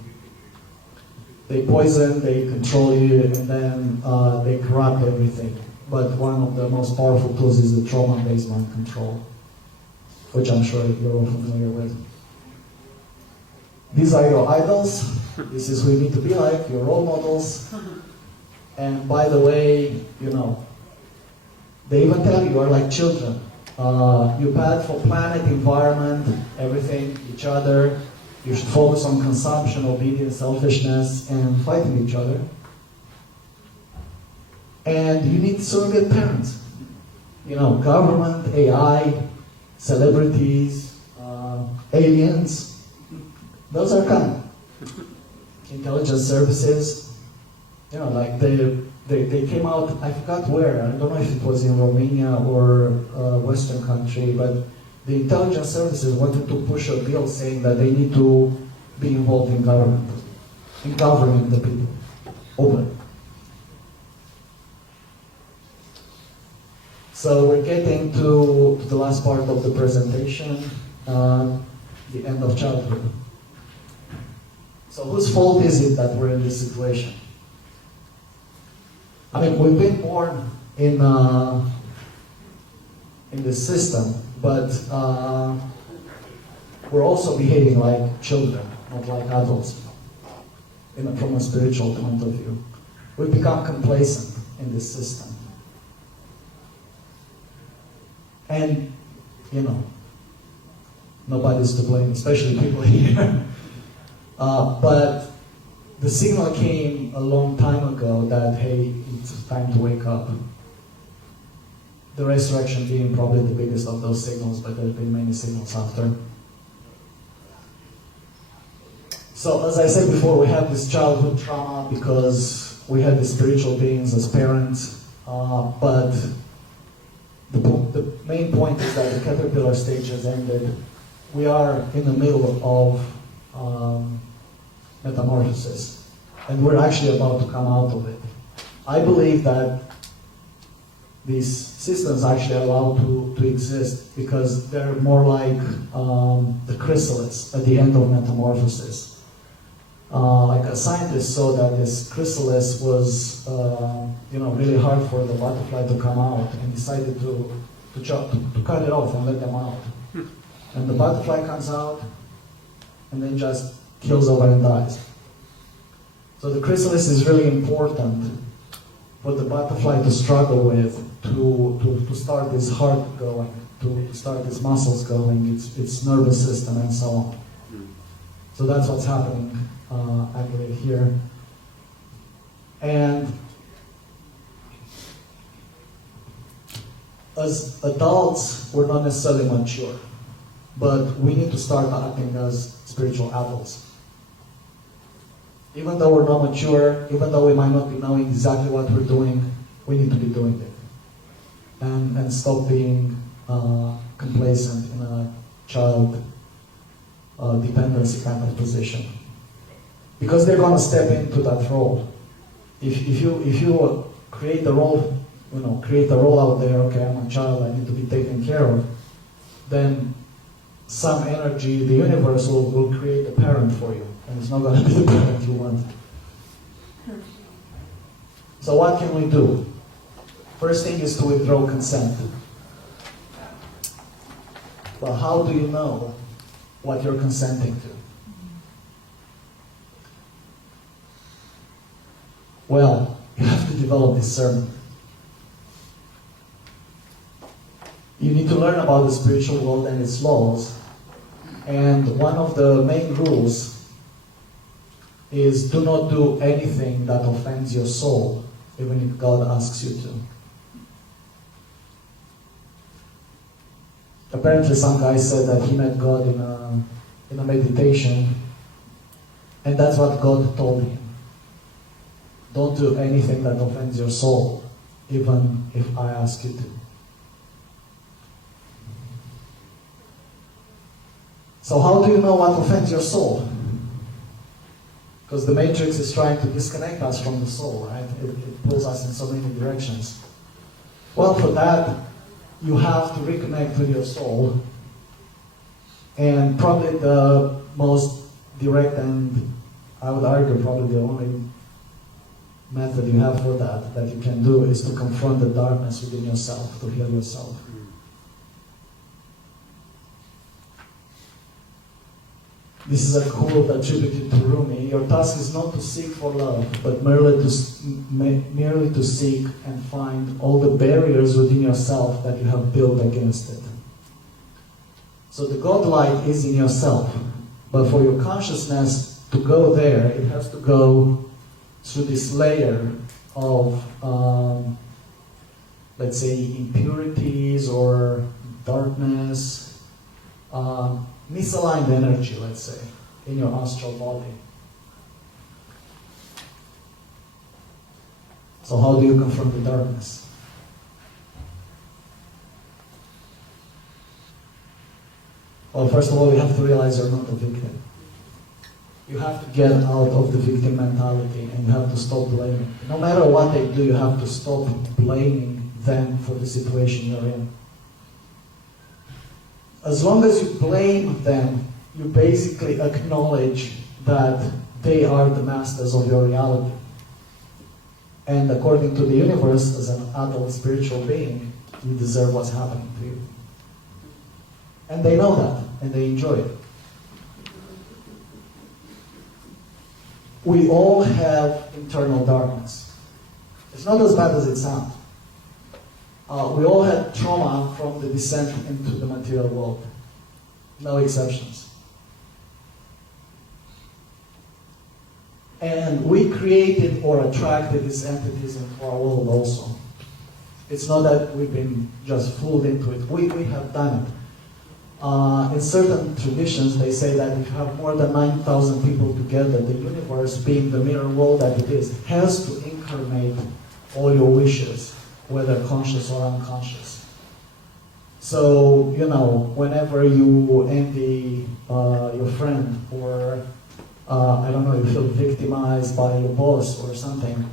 They poison, they control you, and then they corrupt everything. But one of the most powerful tools is the trauma-based mind control, which I'm sure you're all familiar with. These are your idols. This is who you need to be like, your role models. And by the way, you know, they even tell you are like children. You're bad for planet, environment, everything, each other. You should focus on consumption, obedience, selfishness, and fighting each other. And you need surrogate parents. You know, government, AI, celebrities, aliens. Those are coming. Intelligence services. You know, like they came out, I forgot where, I don't know if it was in Romania or a Western country, but the intelligence services wanted to push a bill saying that they need to be involved in government, in governing the people, openly. So we're getting to the last part of the presentation, the end of childhood. So whose fault is it that we're in this situation? I mean, we've been born in this system, but we're also behaving like children, not like adults, from a spiritual point of view. We've become complacent in this system. And, you know, nobody's to blame, especially people here. But the signal came a long time ago that, hey, it's time to wake up. The resurrection being probably the biggest of those signals, but there have been many signals after. So, as I said before, we have this childhood trauma because we had the spiritual beings as parents, but the main point is that the caterpillar stage has ended. We are in the middle of metamorphosis, and we're actually about to come out of it. I believe that these systems actually allow to exist because they're more like the chrysalis at the end of metamorphosis. Like a scientist saw that this chrysalis was really hard for the butterfly to come out, and decided to cut it off and let them out. And the butterfly comes out and then just kills over and dies. So the chrysalis is really important for the butterfly to struggle with, to start this heart going, to start its muscles going, its nervous system and so on. So that's what's happening actually here. And as adults, we're not necessarily mature, but we need to start acting as spiritual adults. Even though we're not mature, even though we might not be knowing exactly what we're doing, we need to be doing it. And stop being complacent in a child dependency kind of position. Because they're going to step into that role. If you create a role, create a role out there, okay, I'm a child, I need to be taken care of, then some energy, the universe will create a parent for you. and it's not going to be the parent you want. So what can we do? First thing is to withdraw consent. Well, how do you know what you're consenting to? Well, you have to develop discernment. You need to learn about the spiritual world and its laws. And one of the main rules is do not do anything that offends your soul, even if God asks you to. Apparently some guy said that he met God in a meditation, and that's what God told him. Don't do anything that offends your soul, even if I ask you to. So how do you know what offends your soul? Because the matrix is trying to disconnect us from the soul, right? It pulls us in so many directions. Well, for that, you have to reconnect with your soul. And probably the most direct and, I would argue, probably the only method you have for that you can do is to confront the darkness within yourself, to heal yourself. This is a quote attributed to Rumi. Your task is not to seek for love, but merely to seek and find all the barriers within yourself that you have built against it. So the God light is in yourself, but for your consciousness to go there, it has to go through this layer of, let's say, impurities or darkness, misaligned energy, let's say, in your astral body. So how do you confront the darkness? Well, first of all, you have to realize you're not a victim. You have to get out of the victim mentality and you have to stop blaming. No matter what they do, you have to stop blaming them for the situation you're in. As long as you blame them, you basically acknowledge that they are the masters of your reality. And according to the universe, as an adult spiritual being, you deserve what's happening to you. And they know that, and they enjoy it. We all have internal darkness. It's not as bad as it sounds. We all had trauma from the descent into the material world. No exceptions. And we created or attracted these entities into our world also. It's not that we've been just fooled into it. We have done it. In certain traditions, they say that if you have more than 9,000 people together, the universe, being the mirror world that it is, has to incarnate all your wishes, whether conscious or unconscious. So, you know, whenever you envy your friend, or, I don't know, you feel victimized by your boss or something,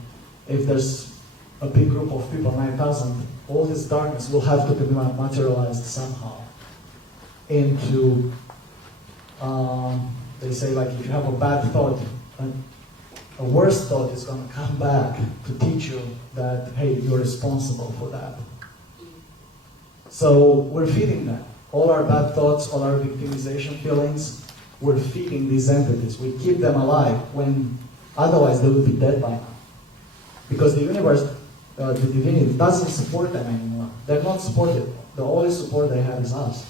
if there's a big group of people, 9,000, all this darkness will have to be materialized somehow into, they say, like, if you have a bad thought, a worse thought is going to come back to teach you that, hey, you're responsible for that. So we're feeding that. All our bad thoughts, all our victimization feelings, we're feeding these entities. We keep them alive when otherwise they would be dead by now. Because the universe, the divinity, doesn't support them anymore. They're not supported. The only support they have is us.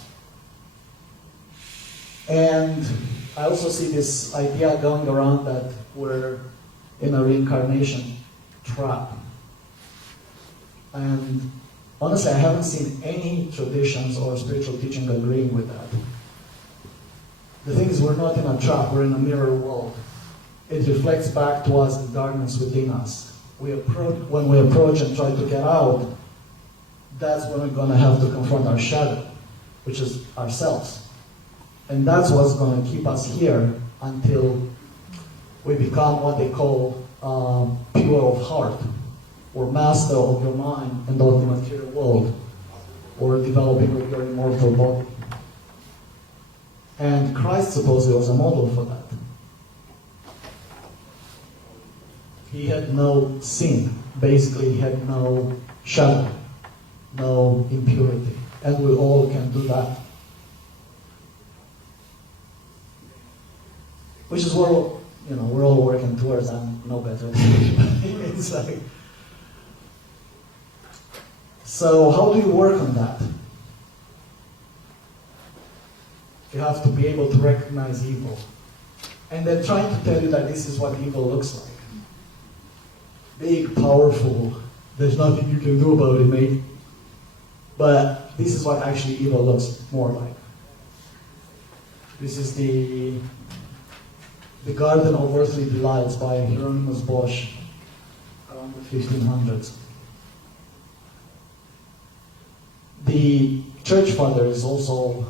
And I also see this idea going around that we're in a reincarnation trap. And honestly, I haven't seen any traditions or spiritual teaching agreeing with that. The thing is, we're not in a trap, we're in a mirror world. It reflects back to us the darkness within us. When we approach and try to get out, that's when we're going to have to confront our shadow, which is ourselves. And that's what's going to keep us here until we become what they call pure of heart, or master of your mind and of the material world, or developing your immortal body. And Christ supposedly was a model for that. he had no sin. Basically, he had no shadow, no impurity. And we all can do that. Which is what, we're all working towards. I'm no better at it. It's like, so how do you work on that? You have to be able to recognize evil. And they're trying to tell you that this is what evil looks like. Big, powerful, there's nothing you can do about it, mate. But this is what actually evil looks more like. This is the Garden of Earthly Delights by Hieronymus Bosch, around the 1500s. The church fathers also,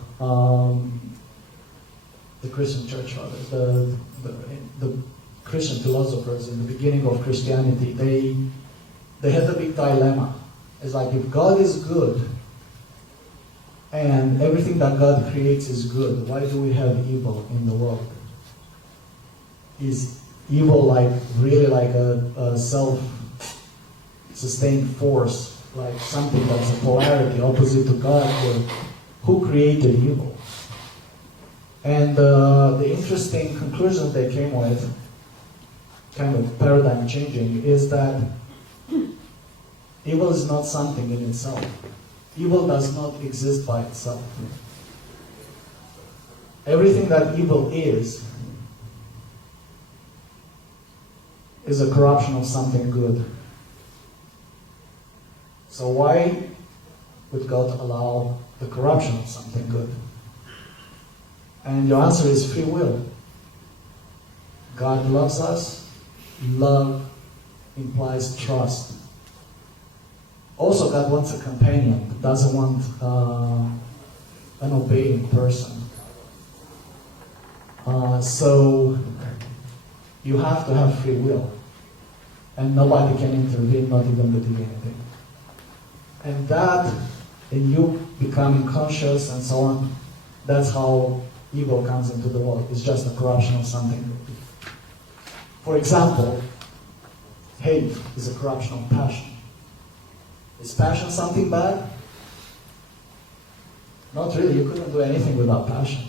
the Christian church fathers, the Christian philosophers in the beginning of Christianity, they had a big dilemma. It's like, if God is good, and everything that God creates is good, why do we have evil in the world? Is evil really like a self-sustained force, like something that's a polarity opposite to God? Or who created evil? And the interesting conclusion they came with, kind of paradigm changing, is that evil is not something in itself. Evil does not exist by itself. Everything that evil is a corruption of something good. So why would God allow the corruption of something good? And your answer is free will. God loves us. Love implies trust. Also, God wants a companion. Doesn't want an obeying person. So you have to have free will. And nobody can intervene, not even the divinity. And that, in you becoming conscious and so on, that's how evil comes into the world. It's just a corruption of something. For example, hate is a corruption of passion. Is passion something bad? Not really. You couldn't do anything without passion.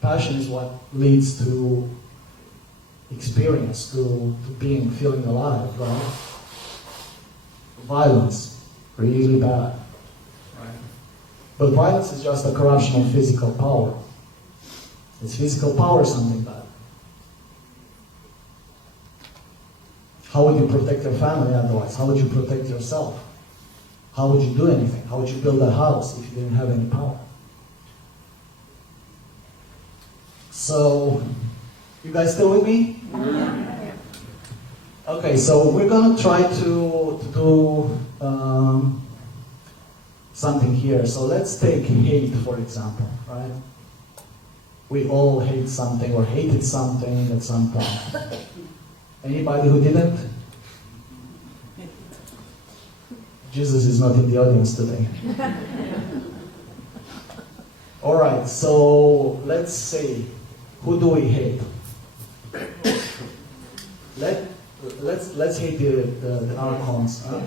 Passion is what leads to experience, to feeling alive, right? Violence, really bad. Right? But violence is just a corruption of physical power. Is physical power something bad? How would you protect your family otherwise? How would you protect yourself? How would you do anything? How would you build a house if you didn't have any power? So, you guys still with me? Yeah. Okay, so we're going to try to do something here. So let's take hate, for example, right? We all hate something or hated something at some point. Anybody who didn't? Jesus is not in the audience today. Alright, so let's say, who do we hate? Let's hate the archons. Huh?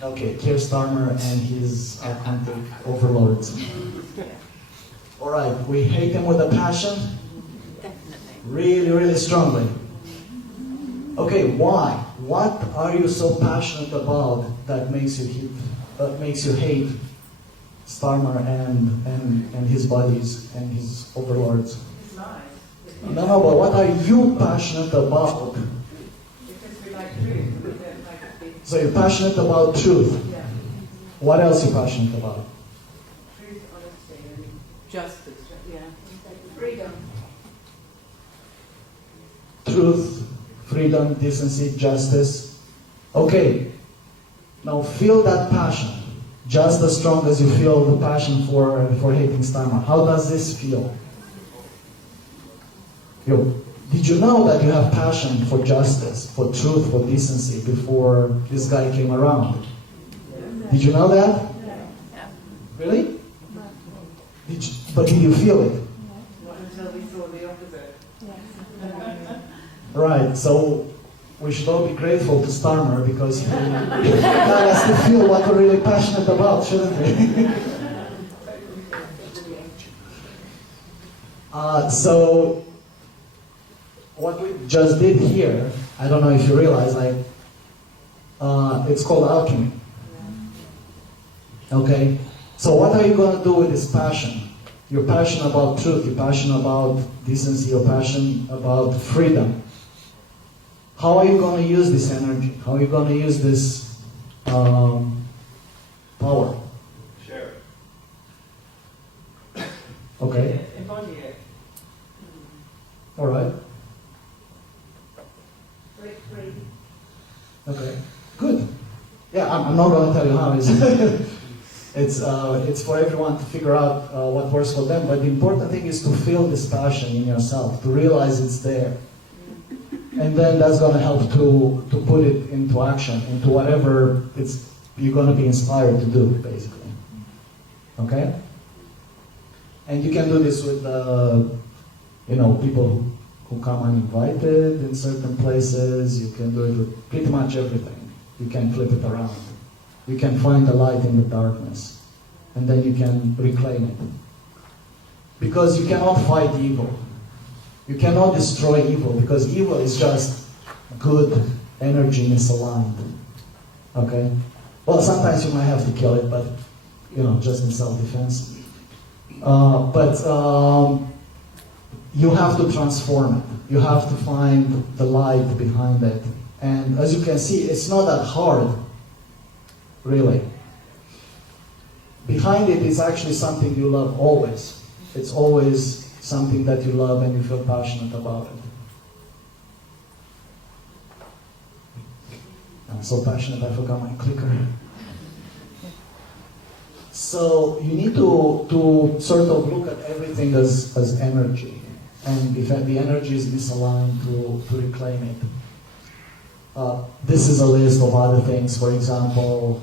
Okay, Keir Starmer and his archontic overlords. Alright, we hate them with a passion? Really, really strongly. Okay, why? What are you so passionate about that makes you hate Starmer and his buddies and his overlords? No, but what are you passionate about? Because we like truth. We don't like to be... So you're passionate about truth. Yeah. What else are you passionate about? Truth, honesty, and justice. Yeah. Freedom. Truth, freedom, decency, justice. Okay, now feel that passion just as strong as you feel the passion for hating Starmer. How does this feel? Did you know that you have passion for justice, for truth, for decency before this guy came around? Did you know that? Really? But did you feel it? Not until we saw Right, so we should all be grateful to Starmer because he got us to feel what we're really passionate about, shouldn't we? So, what we just did here, I don't know if you realize, it's called alchemy. Okay? So what are you going to do with this passion? You're passionate about truth, you're passionate about decency, you're passionate about freedom. How are you going to use this energy? How are you going to use this power? Share. Okay? Embody it. All right. Break free. Okay. Good. Yeah, I'm not going to tell you how. It's for everyone to figure out what works for them. But the important thing is to feel this passion in yourself, to realize it's there. And then that's going to help to put it into action, into whatever you're going to be inspired to do, basically. Okay? And you can do this with, people who come uninvited in certain places. You can do it with pretty much everything. You can flip it around. You can find the light in the darkness. And then you can reclaim it. Because you cannot fight evil. You cannot destroy evil, because evil is just good energy misaligned. Okay? Well, sometimes you might have to kill it, but, just in self-defense. But you have to transform it. You have to find the light behind it. And as you can see, it's not that hard, really. Behind it is actually something you love always. It's always something that you love and you feel passionate about it. I'm so passionate I forgot my clicker. So you need to sort of look at everything as energy. And if the energy is misaligned, to reclaim it. This is a list of other things. For example,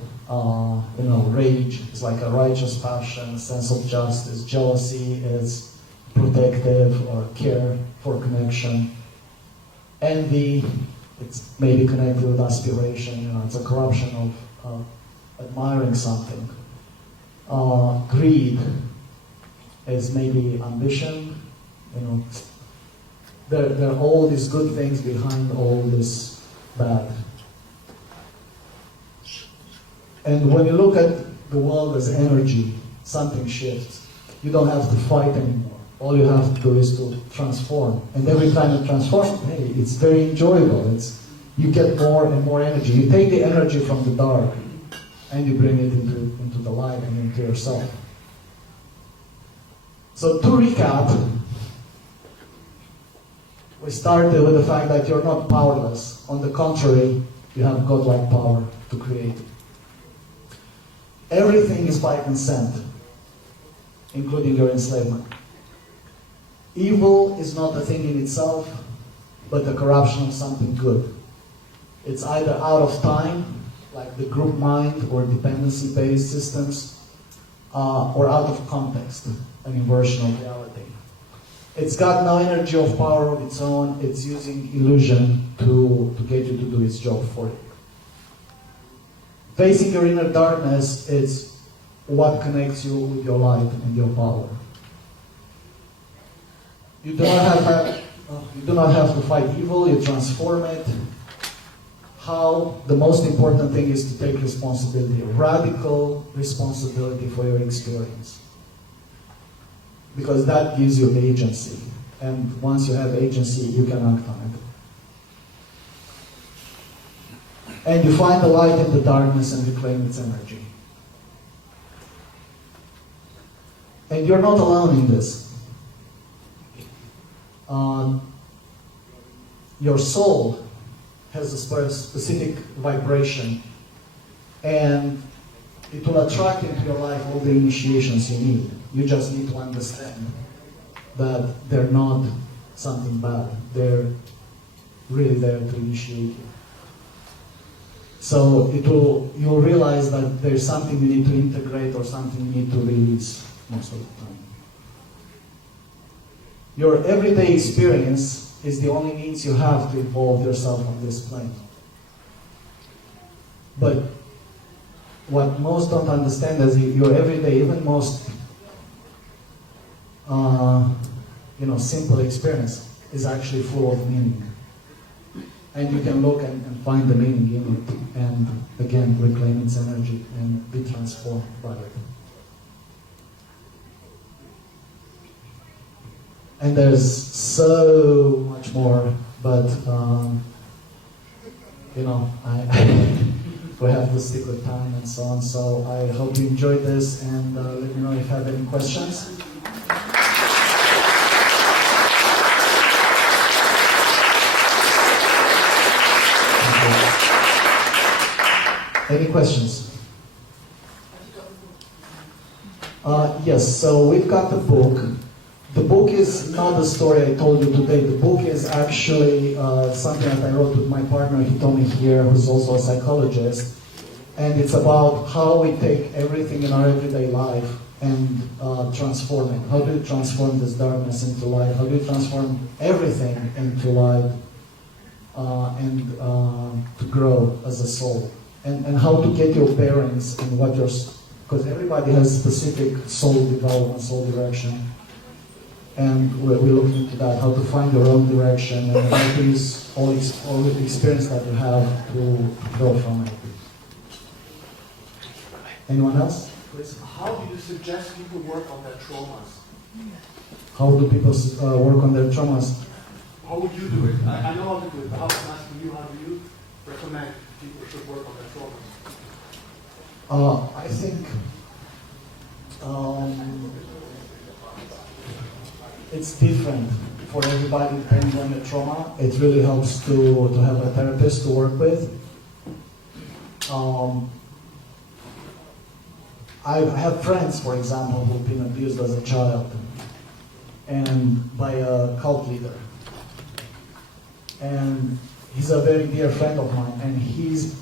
rage is like a righteous passion, sense of justice. Jealousy is protective or care for connection. Envy, it's maybe connected with aspiration. It's a corruption of admiring something. Greed is maybe ambition. There are all these good things behind all this bad. And when you look at the world as energy, something shifts. You don't have to fight anymore. All you have to do is to transform. And every time you transform, hey, it's very enjoyable. You get more and more energy. You take the energy from the dark and you bring it into the light and into yourself. So to recap, we started with the fact that you're not powerless. On the contrary, you have godlike power to create. Everything is by consent, including your enslavement. Evil is not a thing in itself, but the corruption of something good. It's either out of time, like the group mind or dependency-based systems, or out of context, an inversion of reality. It's got no energy of power of its own. It's using illusion to get you to do its job for you. Facing your inner darkness is what connects you with your light and your power. You do not have to fight evil, you transform it. How? The most important thing is to take responsibility, radical responsibility for your experience. Because that gives you agency. And once you have agency, you can act on it. And you find the light in the darkness and reclaim its energy. And you're not alone in this. Your soul has a specific vibration, and it will attract into your life all the initiations you need. You just need to understand that they're not something bad. They're really there to initiate you. So you'll realize that there's something you need to integrate or something you need to release most of the time. Your everyday experience is the only means you have to evolve yourself on this plane. But what most don't understand is your everyday, even most simple experience is actually full of meaning. And you can look and find the meaning in it, and again, reclaim its energy and be transformed by it. And there's so much more, but we have to stick with time and so on. So I hope you enjoyed this, and let me know if you have any questions. Any questions? Yes, so we've got the book. The book is not the story I told you today. The book is actually something that I wrote with my partner Hitomi here, who's also a psychologist. And it's about how we take everything in our everyday life and transform it. How do you transform this darkness into light? How do you transform everything into light and to grow as a soul? And how to get your bearings in what you're... Because everybody has specific soul development, soul direction. And we're looking into that, how to find your own direction and how to use all the experience that you have to grow from it. Anyone else? Please. How do you suggest people work on their traumas? How do people work on their traumas? How would you do it? I know how to do it, but how I'm asking you, how do you recommend people should work on their traumas? I think it's different for everybody depending on the trauma. It really helps to have a therapist to work with. I have friends, for example, who've been abused as a child and by a cult leader. And he's a very dear friend of mine, and his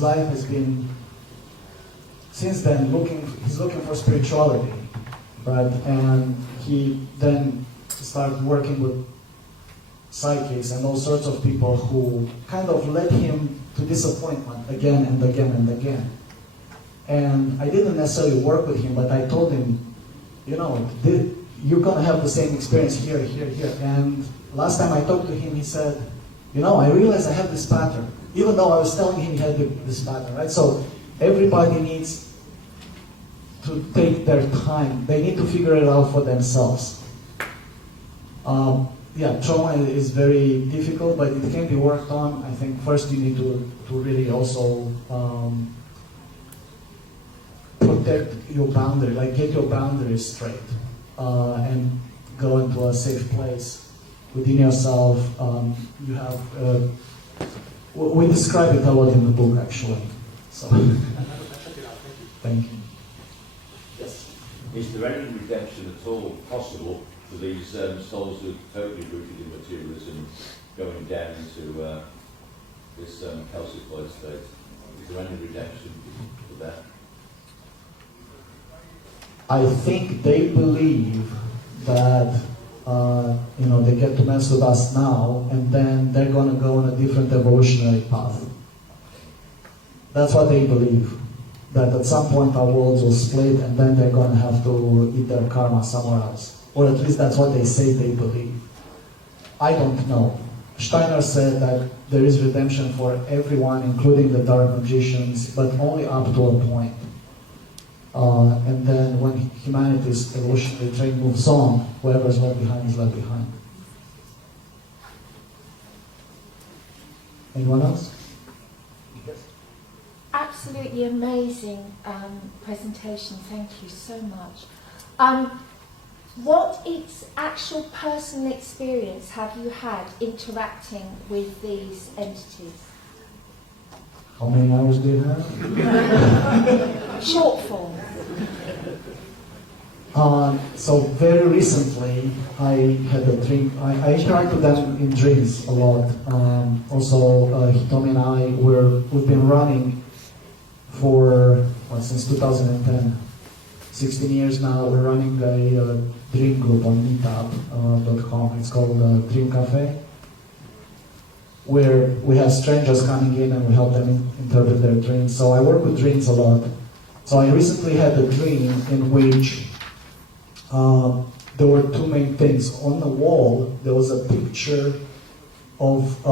life has been, since then, he's looking for spirituality, right? And he then started working with psychics and all sorts of people who kind of led him to disappointment again and again and again. And I didn't necessarily work with him, but I told him, you're going to have the same experience here, here, here. And last time I talked to him, he said, I realized I have this pattern, even though I was telling him he had this pattern, right? So everybody needs to take their time. They need to figure it out for themselves. Trauma is very difficult, but it can be worked on. I think first you need to really also protect your boundary, like get your boundaries straight, and go into a safe place within yourself. You have, we describe it a lot in the book actually. So, thank you. Yes. Is there any redemption at all possible for these souls who are totally rooted in materialism, going down into this calcified state? Is there any redemption for that? I think they believe that they get to mess with us now, and then they're going to go on a different evolutionary path. That's what they believe. That at some point our worlds will split, and then they're going to have to eat their karma somewhere else. Or at least that's what they say they believe. I don't know. Steiner said that there is redemption for everyone, including the dark magicians, but only up to a point. And then when humanity's evolutionary train moves on, whoever's left behind is left behind. Anyone else? Yes. Absolutely amazing presentation. Thank you so much. What actual personal experience have you had interacting with these entities? How many hours do you have? Short form. So very recently, I had a dream. I interact with them in dreams a lot. Also, Hitomi and I, we've been running for since 2010, 16 years now, we're running a dream group on meetup.com. It's called Dream Cafe, where we have strangers coming in and we help them interpret their dreams. So I work with dreams a lot. So I recently had a dream in which there were two main things. On the wall, there was a picture of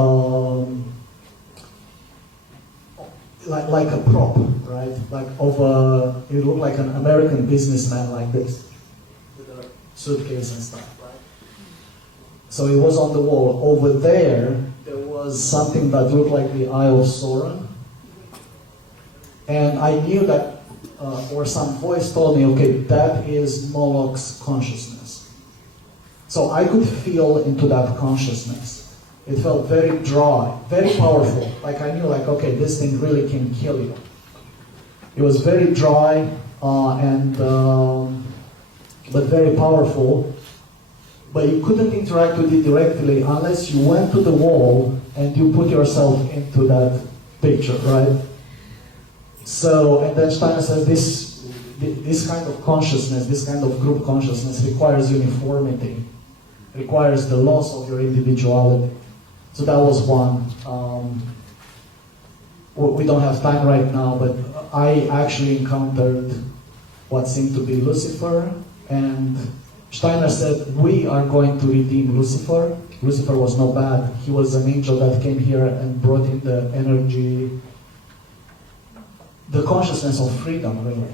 like a prop, right? Like of a, it looked like an American businessman like this, with a suitcase and stuff, right? So it was on the wall. Over there was something that looked like the Eye of Sauron. And I knew that, or some voice told me, okay, that is Moloch's consciousness. So I could feel into that consciousness. It felt very dry, very powerful. Like I knew, like, okay, this thing really can kill you. It was very dry but very powerful. But you couldn't interact with it directly unless you went to the wall and you put yourself into that picture, right? So, and then Steiner says this kind of consciousness, this kind of group consciousness requires uniformity, requires the loss of your individuality. So that was one. We don't have time right now, but I actually encountered what seemed to be Lucifer, and Steiner said, we are going to redeem Lucifer. Lucifer was no bad. He was an angel that came here and brought in the energy, the consciousness of freedom, really.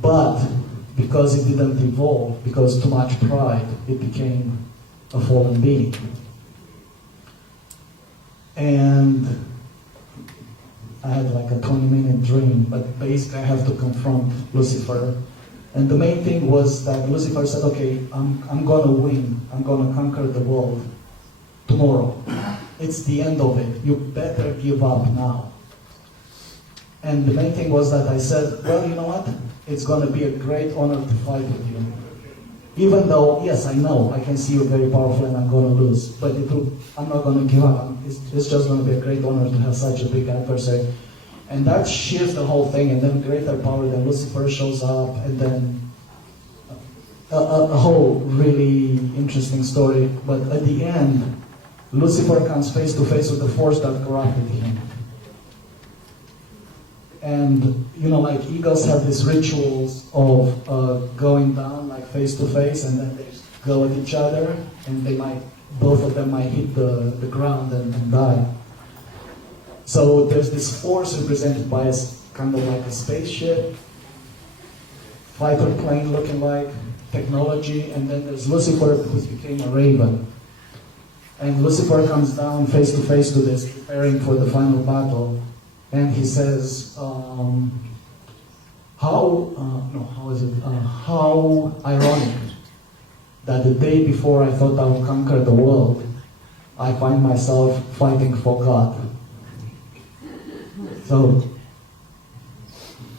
But because it didn't evolve, because too much pride, it became a fallen being. And I had like a 20-minute dream, but basically I have to confront Lucifer. And the main thing was that Lucifer said, okay, I'm going to win. I'm going to conquer the world tomorrow. It's the end of it. You better give up now. And the main thing was that I said, well, you know what? It's going to be a great honor to fight with you. Even though, yes, I know, I can see you're very powerful and I'm going to lose. But I'm not going to give up. It's just going to be a great honor to have such a big adversary. And that shifts the whole thing, and then greater power, then Lucifer shows up, and then a whole really interesting story. But at the end, Lucifer comes face to face with the force that corrupted him. And, you know, like eagles have these rituals of going down, like face to face, and then they go at each other, and both of them might hit the ground and die. So there's this force represented by a kind of like a spaceship, fighter plane looking like, technology, and then there's Lucifer who became a raven. And Lucifer comes down face to face to this, preparing for the final battle, and he says, how ironic that the day before I thought I would conquer the world, I find myself fighting for God. So,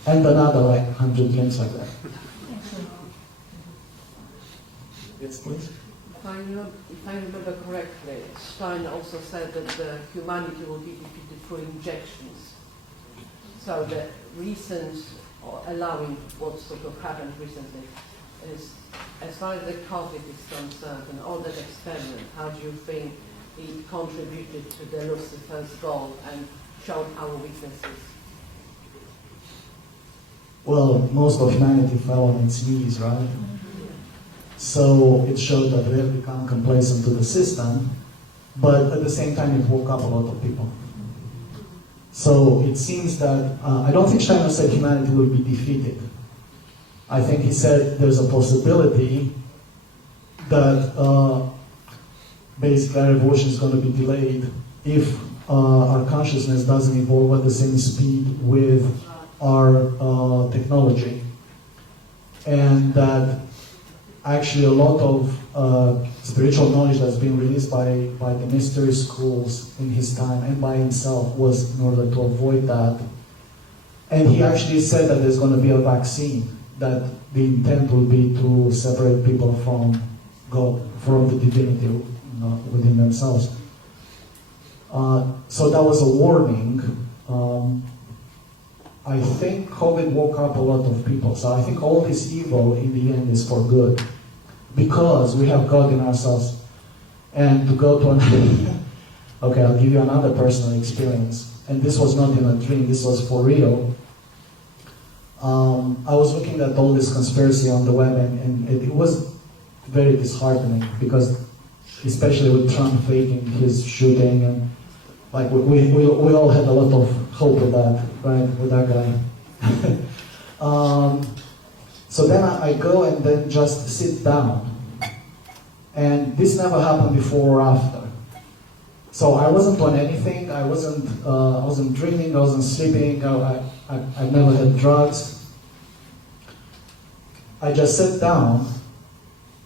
and another like 100 dreams like that. Yes, please. If I remember correctly, Stein also said that humanity will be defeated through injections. So the recent, or allowing what sort of happened recently, is, as far as the COVID is concerned and all that experiment, how do you think it contributed to the Lucifer's goal and showed our weaknesses? Well, most of humanity fell on its knees, right? So it showed that we have become complacent to the system, but at the same time it woke up a lot of people. So it seems that, I don't think Steiner said humanity will be defeated. I think he said there's a possibility that basically our evolution is going to be delayed if our consciousness doesn't evolve at the same speed with our technology. And that actually a lot of spiritual knowledge that's been released by the mystery schools in his time and by himself was in order to avoid that. And he actually said that there's going to be a vaccine, that the intent will be to separate people from God, from the divinity within themselves. So that was a warning. I think COVID woke up a lot of people. So I think all this evil in the end is for good. Because we have God in ourselves. And to go to an... Okay, I'll give you another personal experience. And this was not in a dream, this was for real. I was looking at all this conspiracy on the web, and it was very disheartening, because especially with Trump faking his shooting, and like we all had a lot of hope with that, right, with that guy. So then I go and then just sit down. And this never happened before or after. So I wasn't on anything, I wasn't drinking, I wasn't sleeping, I never had drugs. I just sat down,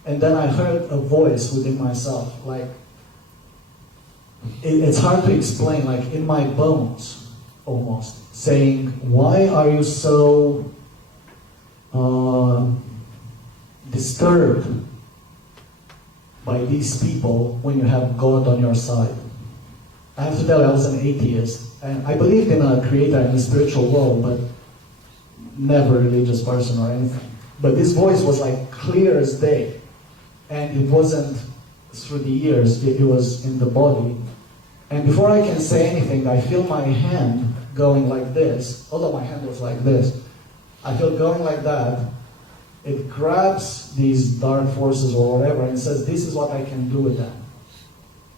and then I heard a voice within myself, like, it's hard to explain, like in my bones, almost, saying, why are you so disturbed by these people when you have God on your side? I have to tell you, I was an atheist, and I believed in a creator and a spiritual world, but never a religious person or anything. But this voice was like clear as day, and it wasn't through the ears, it was in the body. And before I can say anything, I feel my hand going like this, although my hand was like this. I feel going like that. It grabs these dark forces or whatever and says, this is what I can do with them.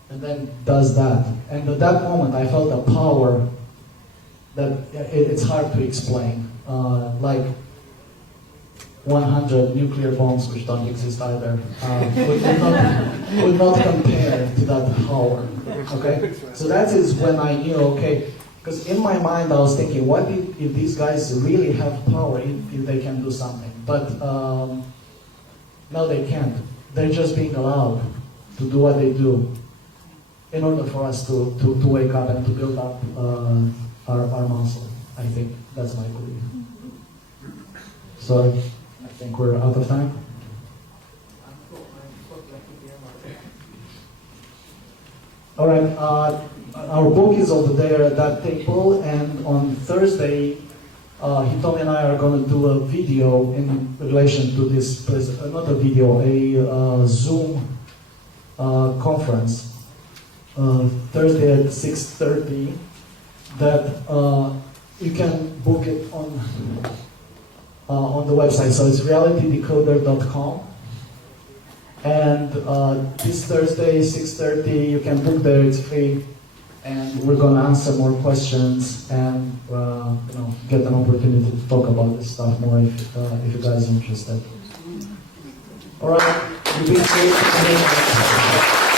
And then does that. And at that moment I felt a power that it's hard to explain. Like 100 nuclear bombs, which don't exist either, would not compare to that power. Okay? So that is when I knew, okay, because in my mind I was thinking, what if these guys really have power, if they can do something? But no, they can't. They're just being allowed to do what they do in order for us to wake up and to build up our muscle. I think that's my belief. So I think we're out of time. All right, our book is over there at that table, and on Thursday, Hitomi and I are going to do a video in relation to this, not a video, a Zoom conference, Thursday at 6:30, that you can book it on the website. So it's realitydecoder.com. And this Thursday, 6:30, you can book there, it's free. And we're going to answer more questions and get an opportunity to talk about this stuff more if you guys are interested. All right, you've been safe.